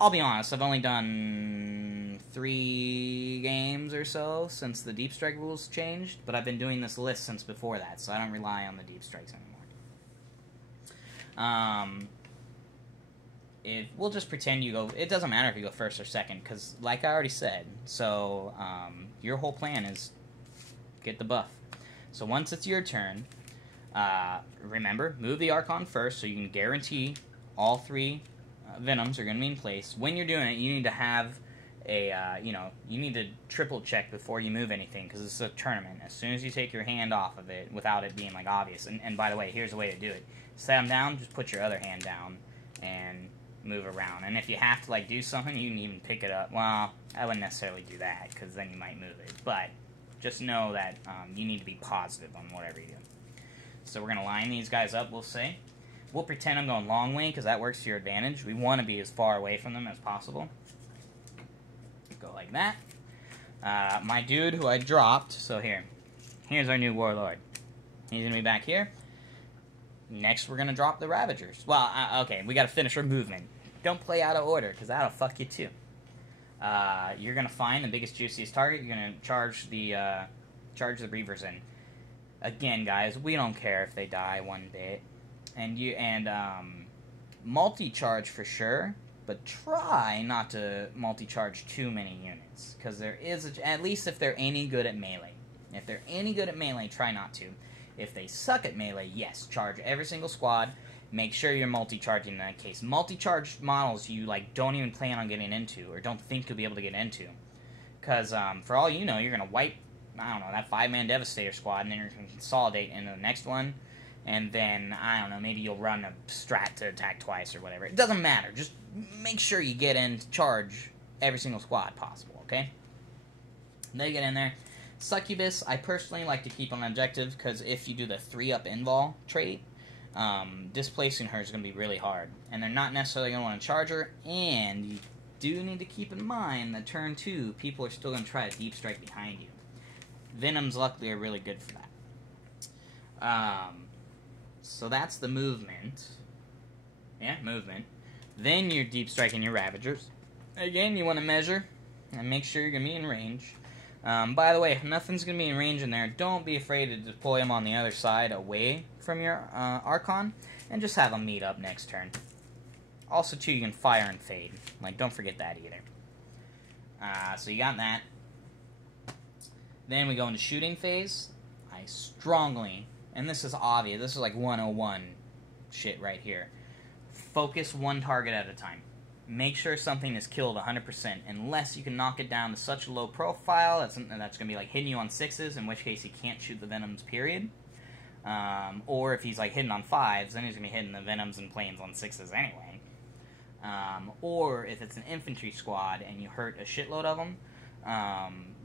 I'll be honest, I've only done 3 games or so since the Deep Strike rules changed, but I've been doing this list since before that, so I don't rely on the Deep Strikes anymore. We'll just pretend you go... It doesn't matter if you go first or second, because, like I already said, so your whole plan is get the buff. So once it's your turn, remember, move the Archon first so you can guarantee all 3 Venoms are going to be in place. When you're doing it, you need to have a, you need to triple check before you move anything, because it's a tournament. As soon as you take your hand off of it, without it being, like, obvious, and by the way, here's the way to do it. Set them down, just put your other hand down, and move around. And if you have to, like, do something, you can even pick it up. Well, I wouldn't necessarily do that, because then you might move it. But just know that you need to be positive on whatever you do. So we're going to line these guys up, we'll say. We'll pretend I'm going long way, because that works to your advantage. We want to be as far away from them as possible. Go like that. My dude who I dropped, so here's our new Warlord. He's going to be back here. Next, we're going to drop the Ravagers. Well, okay, we got to finish our movement. Don't play out of order, because that'll fuck you too. You're going to find the biggest, juiciest target. You're going to charge the Reavers in. Again, guys, we don't care if they die one bit. And multi-charge for sure, but try not to multi-charge too many units, because there is, at least if they're any good at melee. If they're any good at melee, try not to. If they suck at melee, yes, charge every single squad. Make sure you're multi-charging in that case. Multi-charged models you, like, don't even plan on getting into, or don't think you'll be able to get into. Because, for all you know, you're going to wipe, I don't know, that 5-man Devastator squad, and then you're going to consolidate into the next one. And then, I don't know, maybe you'll run a strat to attack twice or whatever. It doesn't matter. Just make sure you get in to charge every single squad possible, okay? Then you get in there. Succubus, I personally like to keep on objective, because if you do the 3-up invol trait, displacing her is going to be really hard. And they're not necessarily going to want to charge her, and you do need to keep in mind that turn 2, people are still going to try to deep strike behind you. Venoms, luckily, are really good for that. So that's the movement. Yeah, movement. Then you're deep striking your Ravagers. Again, you want to measure and make sure you're going to be in range. By the way, if nothing's going to be in range in there, don't be afraid to deploy them on the other side away from your Archon, and just have them meet up next turn. Also, too, you can fire and fade. Like, don't forget that either. So you got that. Then we go into shooting phase. I strongly, and this is obvious, this is like 101 shit right here. Focus one target at a time. Make sure something is killed 100%, unless you can knock it down to such a low profile that's going to be like hitting you on 6s, in which case he can't shoot the Venoms, period. Or if he's like hitting on 5s, then he's going to be hitting the Venoms and planes on 6s anyway. Or if it's an infantry squad and you hurt a shitload of them,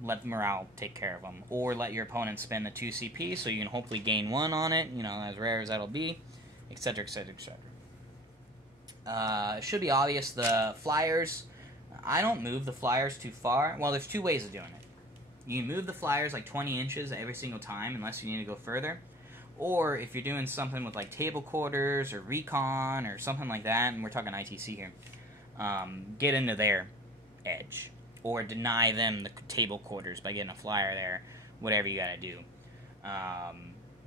let the morale take care of them. Or let your opponent spend the 2 CP so you can hopefully gain 1 on it, you know, as rare as that'll be, etc., etc., etc. It should be obvious, the flyers, I don't move the flyers too far. Well, there's 2 ways of doing it. You can move the flyers like 20 inches every single time, unless you need to go further. Or if you're doing something with like table quarters or recon or something like that, and we're talking ITC here, get into their edge. Or deny them the table quarters by getting a flyer there, whatever you gotta do.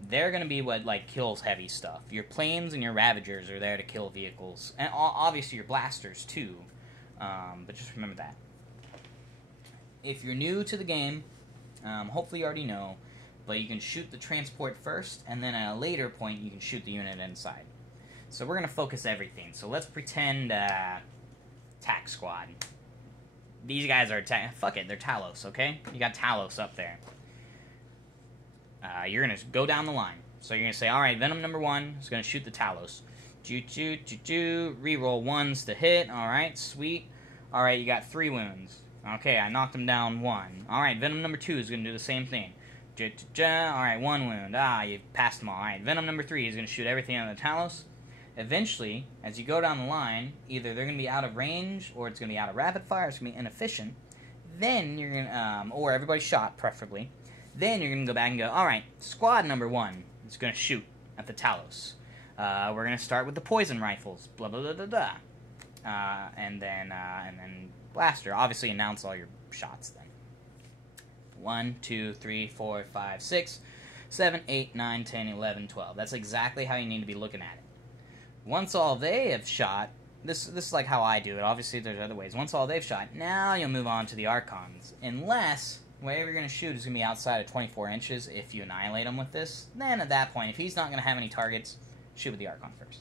They're going to be what, like, kills heavy stuff. Your planes and your Ravagers are there to kill vehicles. And obviously your blasters, too. But just remember that. If you're new to the game, hopefully you already know, but you can shoot the transport first, and then at a later point you can shoot the unit inside. So we're going to focus everything. So let's pretend Tac Squad. These guys are... Fuck it, they're Talos, okay? You got Talos up there. you're going to go down the line. So you're going to say, alright, Venom number 1 is going to shoot the Talos. Reroll 1s to hit. Alright, sweet. Alright, you got 3 wounds. Okay, I knocked him down 1. Alright, Venom number 2 is going to do the same thing. Alright, 1 wound. You passed them all. Alright, Venom number 3 is going to shoot everything on the Talos. Eventually, as you go down the line, either they're going to be out of range, or it's going to be out of rapid fire, it's going to be inefficient. Then you're going to, or everybody's shot, preferably. Then you're going to go back and go, alright, squad number 1 is going to shoot at the Talos. We're going to start with the poison rifles, blah, blah, blah, blah, blah. And then blaster. Obviously, announce all your shots then. 1, 2, 3, 4, 5, 6, 7, 8, 9, 10, 11, 12. That's exactly how you need to be looking at it. Once all they have shot, this is like how I do it. Obviously, there's other ways. Once all they've shot, now you'll move on to the Archons. Unless whatever you're going to shoot is going to be outside of 24 inches if you annihilate him with this. Then at that point, if he's not going to have any targets, shoot with the Archon first.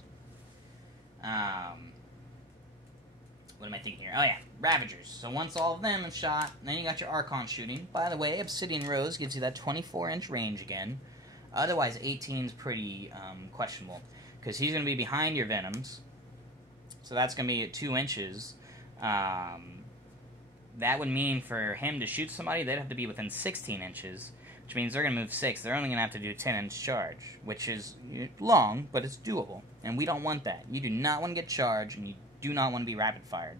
What am I thinking here? Oh yeah, Ravagers. So once all of them have shot, then you got your Archon shooting. By the way, Obsidian Rose gives you that 24-inch range again. Otherwise, 18 is pretty questionable, because he's going to be behind your Venoms. So that's going to be at 2 inches. That would mean for him to shoot somebody, they'd have to be within 16 inches, which means they're going to move 6. They're only going to have to do 10-inch charge, which is long, but it's doable. And we don't want that. You do not want to get charged, and you do not want to be rapid-fired.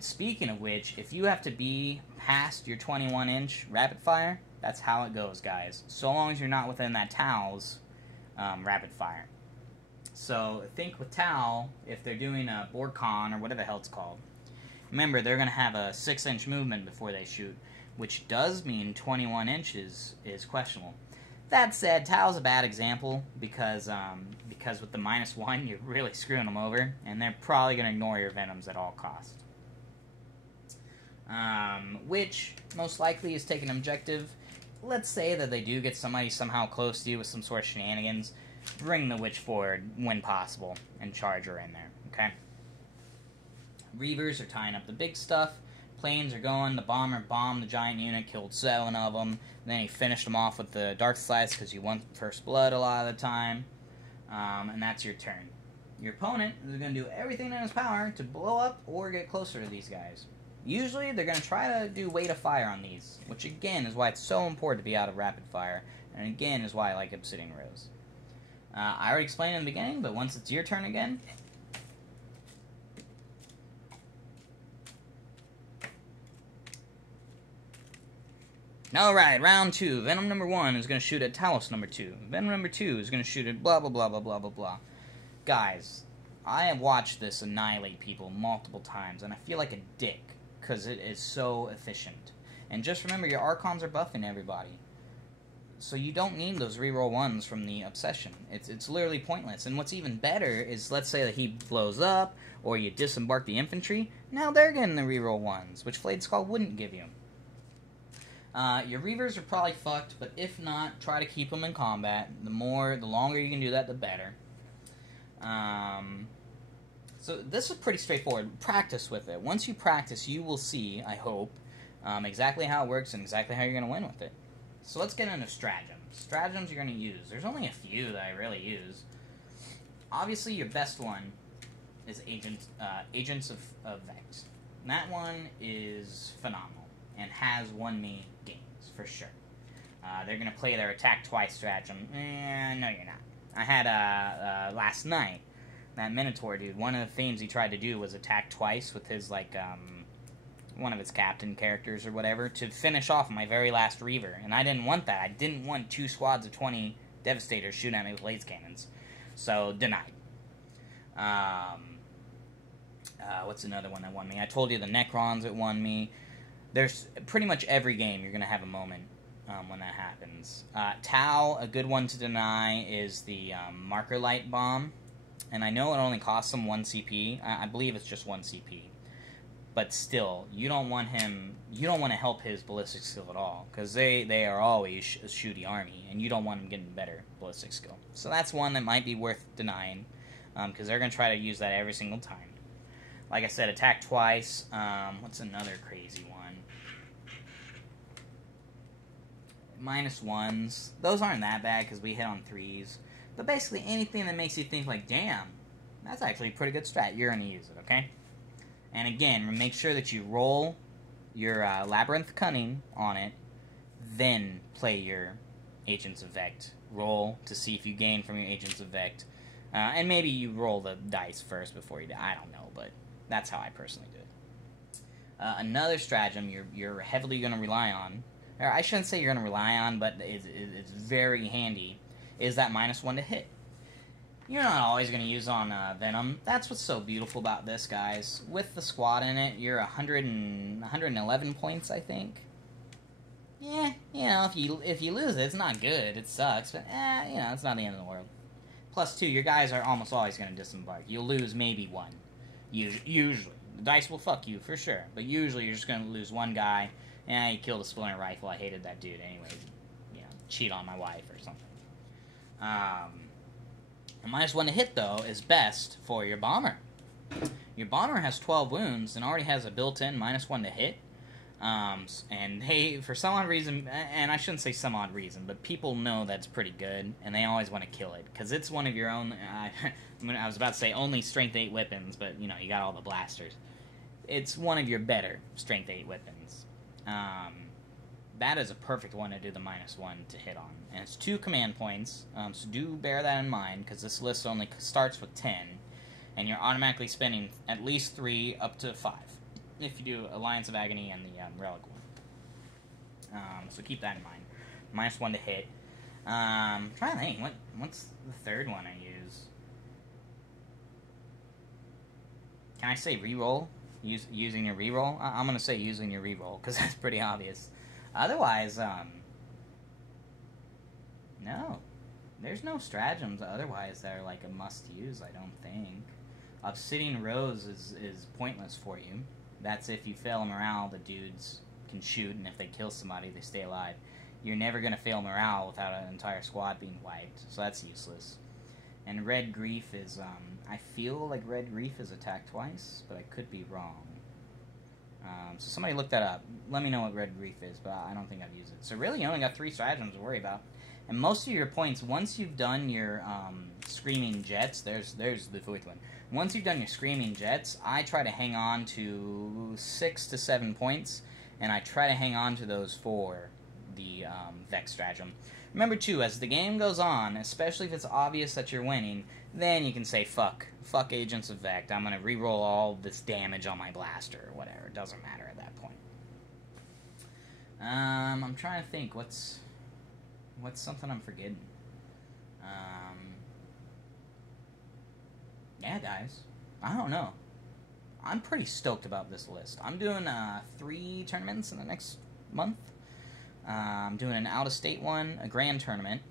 Speaking of which, if you have to be past your 21-inch rapid-fire, that's how it goes, guys. So long as you're not within that Tal's rapid-fire. So think with Tal, if they're doing a Borcon, or whatever the hell it's called, remember, they're going to have a 6-inch movement before they shoot, which does mean 21 inches is questionable. That said, Tal's a bad example, because with the -1, you're really screwing them over, and they're probably going to ignore your Venoms at all costs. Which, most likely, is taking an objective. Let's say that they do get somebody somehow close to you with some sort of shenanigans. Bring the Witch forward when possible, and charge her in there, okay? Reavers are tying up the big stuff. Planes are going. The bomber bombed the giant unit, killed 7 of them. Then he finished them off with the Dark Slice because you want first blood a lot of the time. And that's your turn. Your opponent is going to do everything in his power to blow up or get closer to these guys. Usually, they're going to try to do weight of fire on these, which again is why it's so important to be out of rapid fire, and again is why I like Obsidian Rose. I already explained in the beginning, but once it's your turn again, alright, round 2. Venom number 1 is going to shoot at Talos number 2. Venom number 2 is going to shoot at blah, blah, blah, blah, blah, blah, blah. Guys, I have watched this annihilate people multiple times, and I feel like a dick, because it is so efficient. And just remember, your Archons are buffing everybody. So you don't need those reroll 1s from the Obsession. It's literally pointless. And what's even better is, let's say that he blows up, or you disembark the infantry, now they're getting the reroll 1s, which Flayed Skull wouldn't give you. Your Reavers are probably fucked, but if not, try to keep them in combat. The longer you can do that, the better. So this is pretty straightforward. Practice with it. Once you practice, you will see, I hope, exactly how it works and exactly how you're going to win with it. So let's get into stratagems. Stratagems you're going to use. There's only a few that I really use. Obviously, your best one is Agents of Vex. And that one is phenomenal and has won me games, for sure. They're going to play their attack twice stratagem. No, you're not. I had, last night, that Minotaur dude, one of the things he tried to do was attack twice with his, like, one of his captain characters or whatever, to finish off my very last Reaver. And I didn't want that. I didn't want 2 squads of 20 Devastators shooting at me with laser cannons. So, denied. What's another one that won me? I told you the Necrons that won me. There's pretty much every game you're going to have a moment when that happens. Tau, a good one to deny, is the Marker Light Bomb. And I know it only costs him 1 CP. I believe it's just 1 CP. But still, you don't want to help his ballistic skill at all, because they are always a shooty army, and you don't want him getting better ballistic skill. So that's one that might be worth denying, because they're going to try to use that every single time. Like I said, attack twice. What's another crazy one? -1s. Those aren't that bad because we hit on 3s. But basically anything that makes you think like, damn, that's actually a pretty good strat, you're going to use it, okay? And again, make sure that you roll your Labyrinthe Cunning on it, then play your Agents of Vect. Roll to see if you gain from your Agents of Vect. And maybe you roll the dice first before you do. I don't know, but that's how I personally do it. Another stratagem you're heavily going to rely on, or I shouldn't say you're going to rely on, but it's very handy, is that -1 to hit. You're not always going to use on Venom. That's what's so beautiful about this, guys. With the squad in it, you're 111 points, I think. Yeah, you know, if you lose it, it's not good. It sucks, but you know, it's not the end of the world. +2, your guys are almost always going to disembark. You'll lose maybe one. Usually. The dice will fuck you, for sure. But usually you're just going to lose one guy. You killed a splinter rifle. I hated that dude anyways. You know, cheat on my wife or something. A -1 to hit, though, is best for your bomber. Your bomber has 12 wounds and already has a built-in -1 to hit. And they, for some odd reason, and I shouldn't say some odd reason, but people know that's pretty good, and they always want to kill it, because it's one of your own, I was about to say only Strength 8 weapons, but, you know, you got all the blasters. It's one of your better Strength 8 weapons. That is a perfect one to do the -1 to hit on. And it's 2 command points, so do bear that in mind, because this list only starts with 10, and you're automatically spending at least 3 up to 5. If you do Alliance of Agony and the Relic one. So keep that in mind. -1 to hit. I'm trying to think, what's the third one I use? Can I say reroll? Using your reroll? I'm going to say using your reroll, because that's pretty obvious. Otherwise, no. There's no stratagems otherwise that are like a must-use, I don't think. Obsidian Rose is pointless for you. That's if you fail morale, the dudes can shoot, and if they kill somebody, they stay alive. You're never going to fail morale without an entire squad being wiped, so that's useless. And Red Grief is, I feel like Red Grief is attacked twice, but I could be wrong. So somebody look that up. Let me know what Red Grief is, but I don't think I've used it. So really, you only got 3 stratagems to worry about. And most of your points, once you've done your Screaming Jets, there's the fourth one. Once you've done your Screaming Jets, I try to hang on to 6 to 7 points, and I try to hang on to those for the Vex stratagem. Remember, too, as the game goes on, especially if it's obvious that you're winning, then you can say, fuck Agents of Vex. I'm going to reroll all this damage on my blaster, or whatever. It doesn't matter at that point. I'm trying to think, what's something I'm forgetting? Yeah, guys. I don't know. I'm pretty stoked about this list. I'm doing 3 tournaments in the next month. I'm doing an out-of-state one, a grand tournament.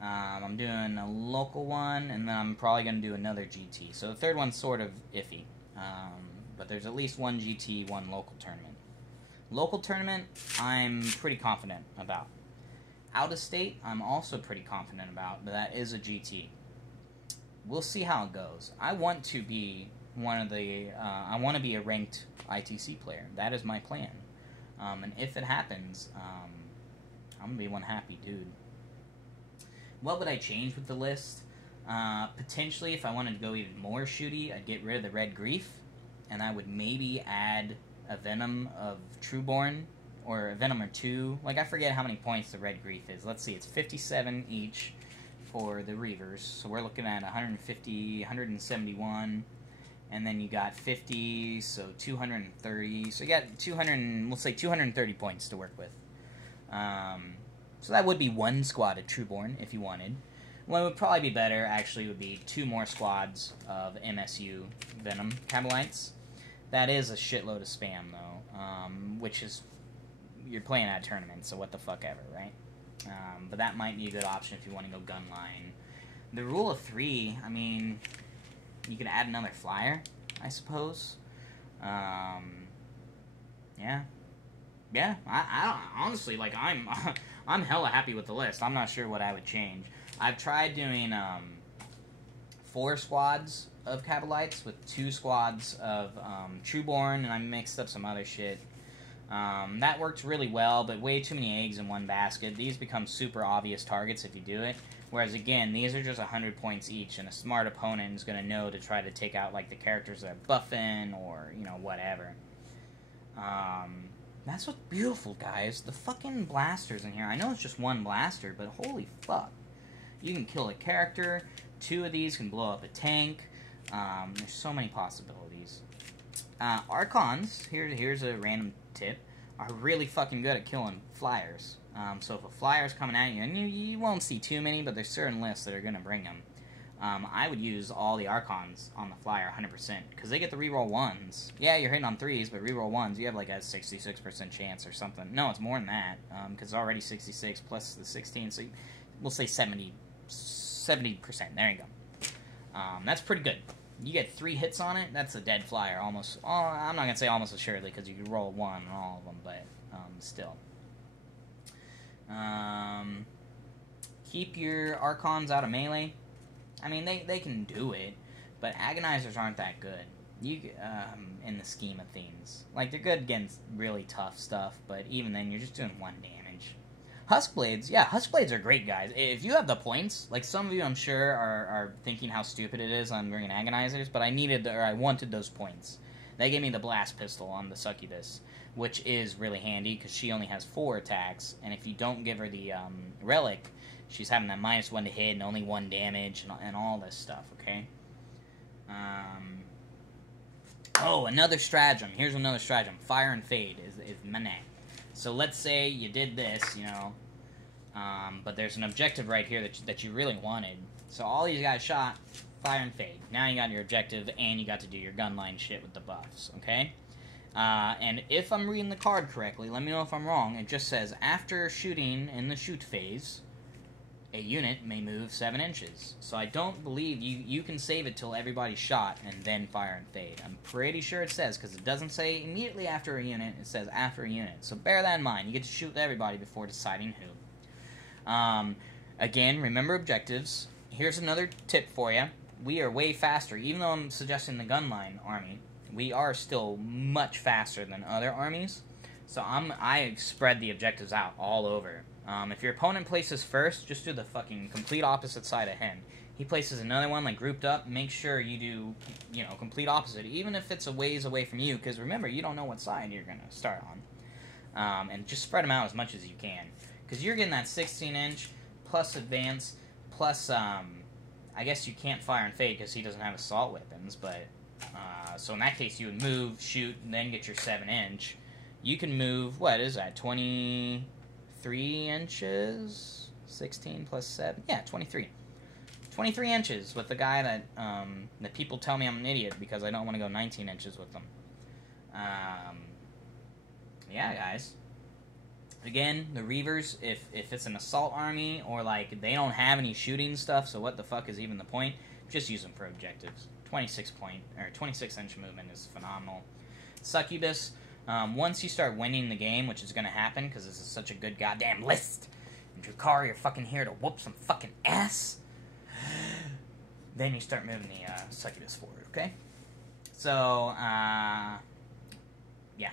I'm doing a local one, and then I'm probably going to do another GT. So the third one's sort of iffy. But there's at least 1 GT, 1 local tournament. Local tournament, I'm pretty confident about. Out-of-state, I'm also pretty confident about, but that is a GT. We'll see how it goes. I want to be one of the, I want to be a ranked ITC player. That is my plan. And if it happens, I'm going to be one happy dude. What would I change with the list? Potentially, if I wanted to go even more shooty, I'd get rid of the Red Grief, and I would maybe add a Venom of Trueborn, or a Venom or 2. Like, I forget how many points the Red Grief is. Let's see, it's 57 each for the Reavers. So we're looking at 150, 171, and then you got 50, so 230. So you got 200, we'll say 230 points to work with. So that would be 1 squad of Trueborn if you wanted. What would probably be better, actually, would be 2 more squads of MSU Venom Kabalites. That is a shitload of spam, though, which is, you're playing at a tournament, so what the fuck ever, right? But that might be a good option if you want to go gunline. The rule of 3, I mean, you could add another flyer, I suppose. Yeah. Yeah, I honestly, like, I'm hella happy with the list. I'm not sure what I would change. I've tried doing 4 squads of Kabalites with 2 squads of Trueborn, and I mixed up some other shit. That works really well, but way too many eggs in one basket. These become super obvious targets if you do it. Whereas, again, these are just 100 points each, and a smart opponent is going to know to try to take out, like, the characters that are buffing or, you know, whatever. That's what's beautiful, guys. The fucking blasters in here. I know it's just one blaster, but holy fuck. You can kill a character. 2 of these can blow up a tank. There's so many possibilities. Archons, here's a random tip, are really fucking good at killing flyers. So if a flyer's coming at you, and you won't see too many, but there's certain lists that are going to bring them. I would use all the Archons on the flyer 100%, because they get the reroll 1s. Yeah, you're hitting on 3s, but reroll 1s, you have like a 66% chance or something. No, it's more than that, because it's already 66 plus the 16, so we'll say 70%. There you go. That's pretty good. You get 3 hits on it, that's a dead flyer, almost. Oh, I'm not going to say almost assuredly, because you can roll 1 on all of them, but still. Keep your Archons out of melee. I mean, they can do it, but Agonizers aren't that good. In the scheme of things. Like, they're good against really tough stuff, but even then, you're just doing 1 damage. Huskblades, yeah, Huskblades are great, guys. If you have the points, like some of you, I'm sure, are thinking how stupid it is on bringing Agonizers, but I wanted those points. They gave me the Blast Pistol on the Succubus, which is really handy, because she only has 4 attacks, and if you don't give her the Relic, she's having that -1 to hit and only 1 damage and all this stuff, okay? Oh, another stratagem. Here's another stratagem. Fire and Fade is Manet. So let's say you did this, you know, but there's an objective right here that you really wanted. So all these guys shot, Fire and Fade. Now you got your objective, and you got to do your gunline shit with the buffs, okay? And if I'm reading the card correctly, let me know if I'm wrong. It just says, after shooting in the shoot phase, a unit may move 7 inches. So I don't believe you can save it till everybody's shot and then Fire and Fade. I'm pretty sure it says, because it doesn't say immediately after a unit, it says after a unit. So bear that in mind. You get to shoot everybody before deciding who. Again, remember objectives. Here's another tip for you. We are way faster. Even though I'm suggesting the gunline army, we are still much faster than other armies. So I spread the objectives out all over. If your opponent places first, just do the fucking complete opposite side of him. He places another one, like, grouped up, make sure you do, you know, complete opposite, even if it's a ways away from you, because remember, you don't know what side you're going to start on. And just spread them out as much as you can. Because you're getting that 16-inch, plus advance, plus, I guess you can't Fire and Fade because he doesn't have assault weapons, but, so in that case, you would move, shoot, and then get your 7-inch. You can move, what is that, 23 inches? 16 plus 7? Yeah, 23. 23 inches with the guy that, that people tell me I'm an idiot because I don't want to go 19 inches with them. Yeah, guys. Again, the Reavers, if it's an assault army, or, like, they don't have any shooting stuff, so what the fuck is even the point? Just use them for objectives. 26-inch movement is phenomenal. Succubus, once you start winning the game, which is going to happen, because this is such a good goddamn list, and Drukhari are fucking here to whoop some fucking ass, then you start moving the Succubus forward, okay? So, yeah.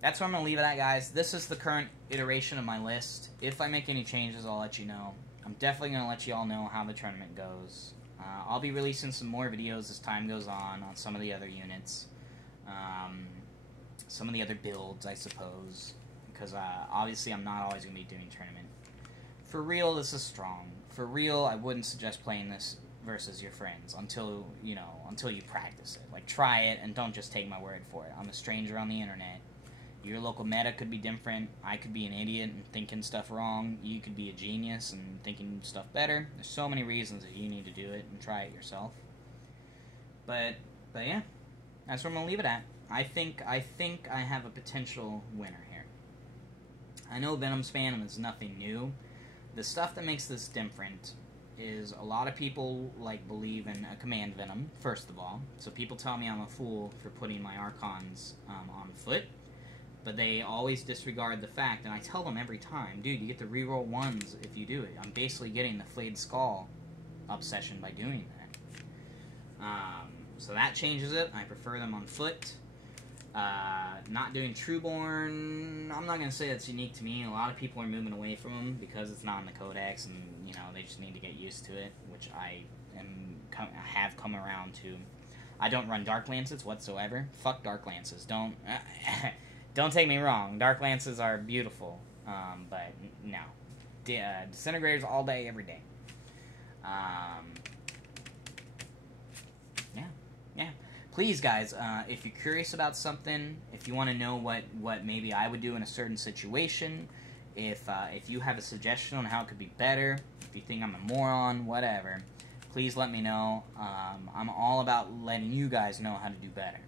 That's where I'm going to leave it at, guys. This is the current iteration of my list. If I make any changes, I'll let you know. I'm definitely going to let you all know how the tournament goes. I'll be releasing some more videos as time goes on some of the other units. Some of the other builds, I suppose. Because, obviously, I'm not always going to be doing tournament. For real, this is strong. For real, I wouldn't suggest playing this versus your friends until you practice it. Like, try it, and don't just take my word for it. I'm a stranger on the internet. Your local meta could be different. I could be an idiot and thinking stuff wrong. You could be a genius and thinking stuff better. There's so many reasons that you need to do it and try it yourself. But yeah, that's where I'm gonna leave it at. I think I have a potential winner here. I know Venom Spam is nothing new. The stuff that makes this different is a lot of people believe in a command Venom, first of all. So people tell me I'm a fool for putting my Archons on foot. But they always disregard the fact, and I tell them every time, dude, you get the reroll 1s if you do it. I'm basically getting the Flayed Skull obsession by doing that. So that changes it. I prefer them on foot. Not doing Trueborn, I'm not going to say that's unique to me. A lot of people are moving away from them because it's not in the Codex, and, you know, they just need to get used to it, which I have come around to. I don't run Dark Lances whatsoever. Fuck Dark Lances. Don't take me wrong. Dark Lances are beautiful, but no. Disintegrators all day, every day. Yeah. Please, guys, if you're curious about something, if you want to know what maybe I would do in a certain situation, if you have a suggestion on how it could be better, if you think I'm a moron, whatever, please let me know. I'm all about letting you guys know how to do better.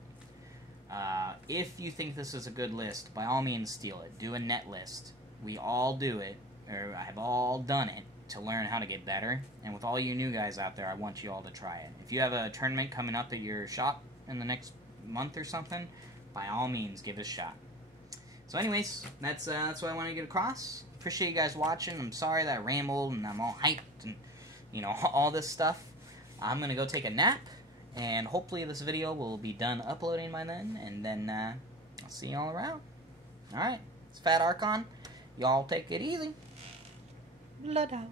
If you think this is a good list, by all means steal it. Do a net list. We all do it, or I have all done it, to learn how to get better. And with all you new guys out there, I want you all to try it. If you have a tournament coming up at your shop in the next month or something, by all means, give it a shot. So anyways, that's what I want to get across. Appreciate you guys watching. I'm sorry that I rambled and I'm all hyped and, you know, all this stuff. I'm going to go take a nap, and hopefully this video will be done uploading by then, and then I'll see y'all around. Alright, it's Fat Archon. Y'all take it easy. Blood out.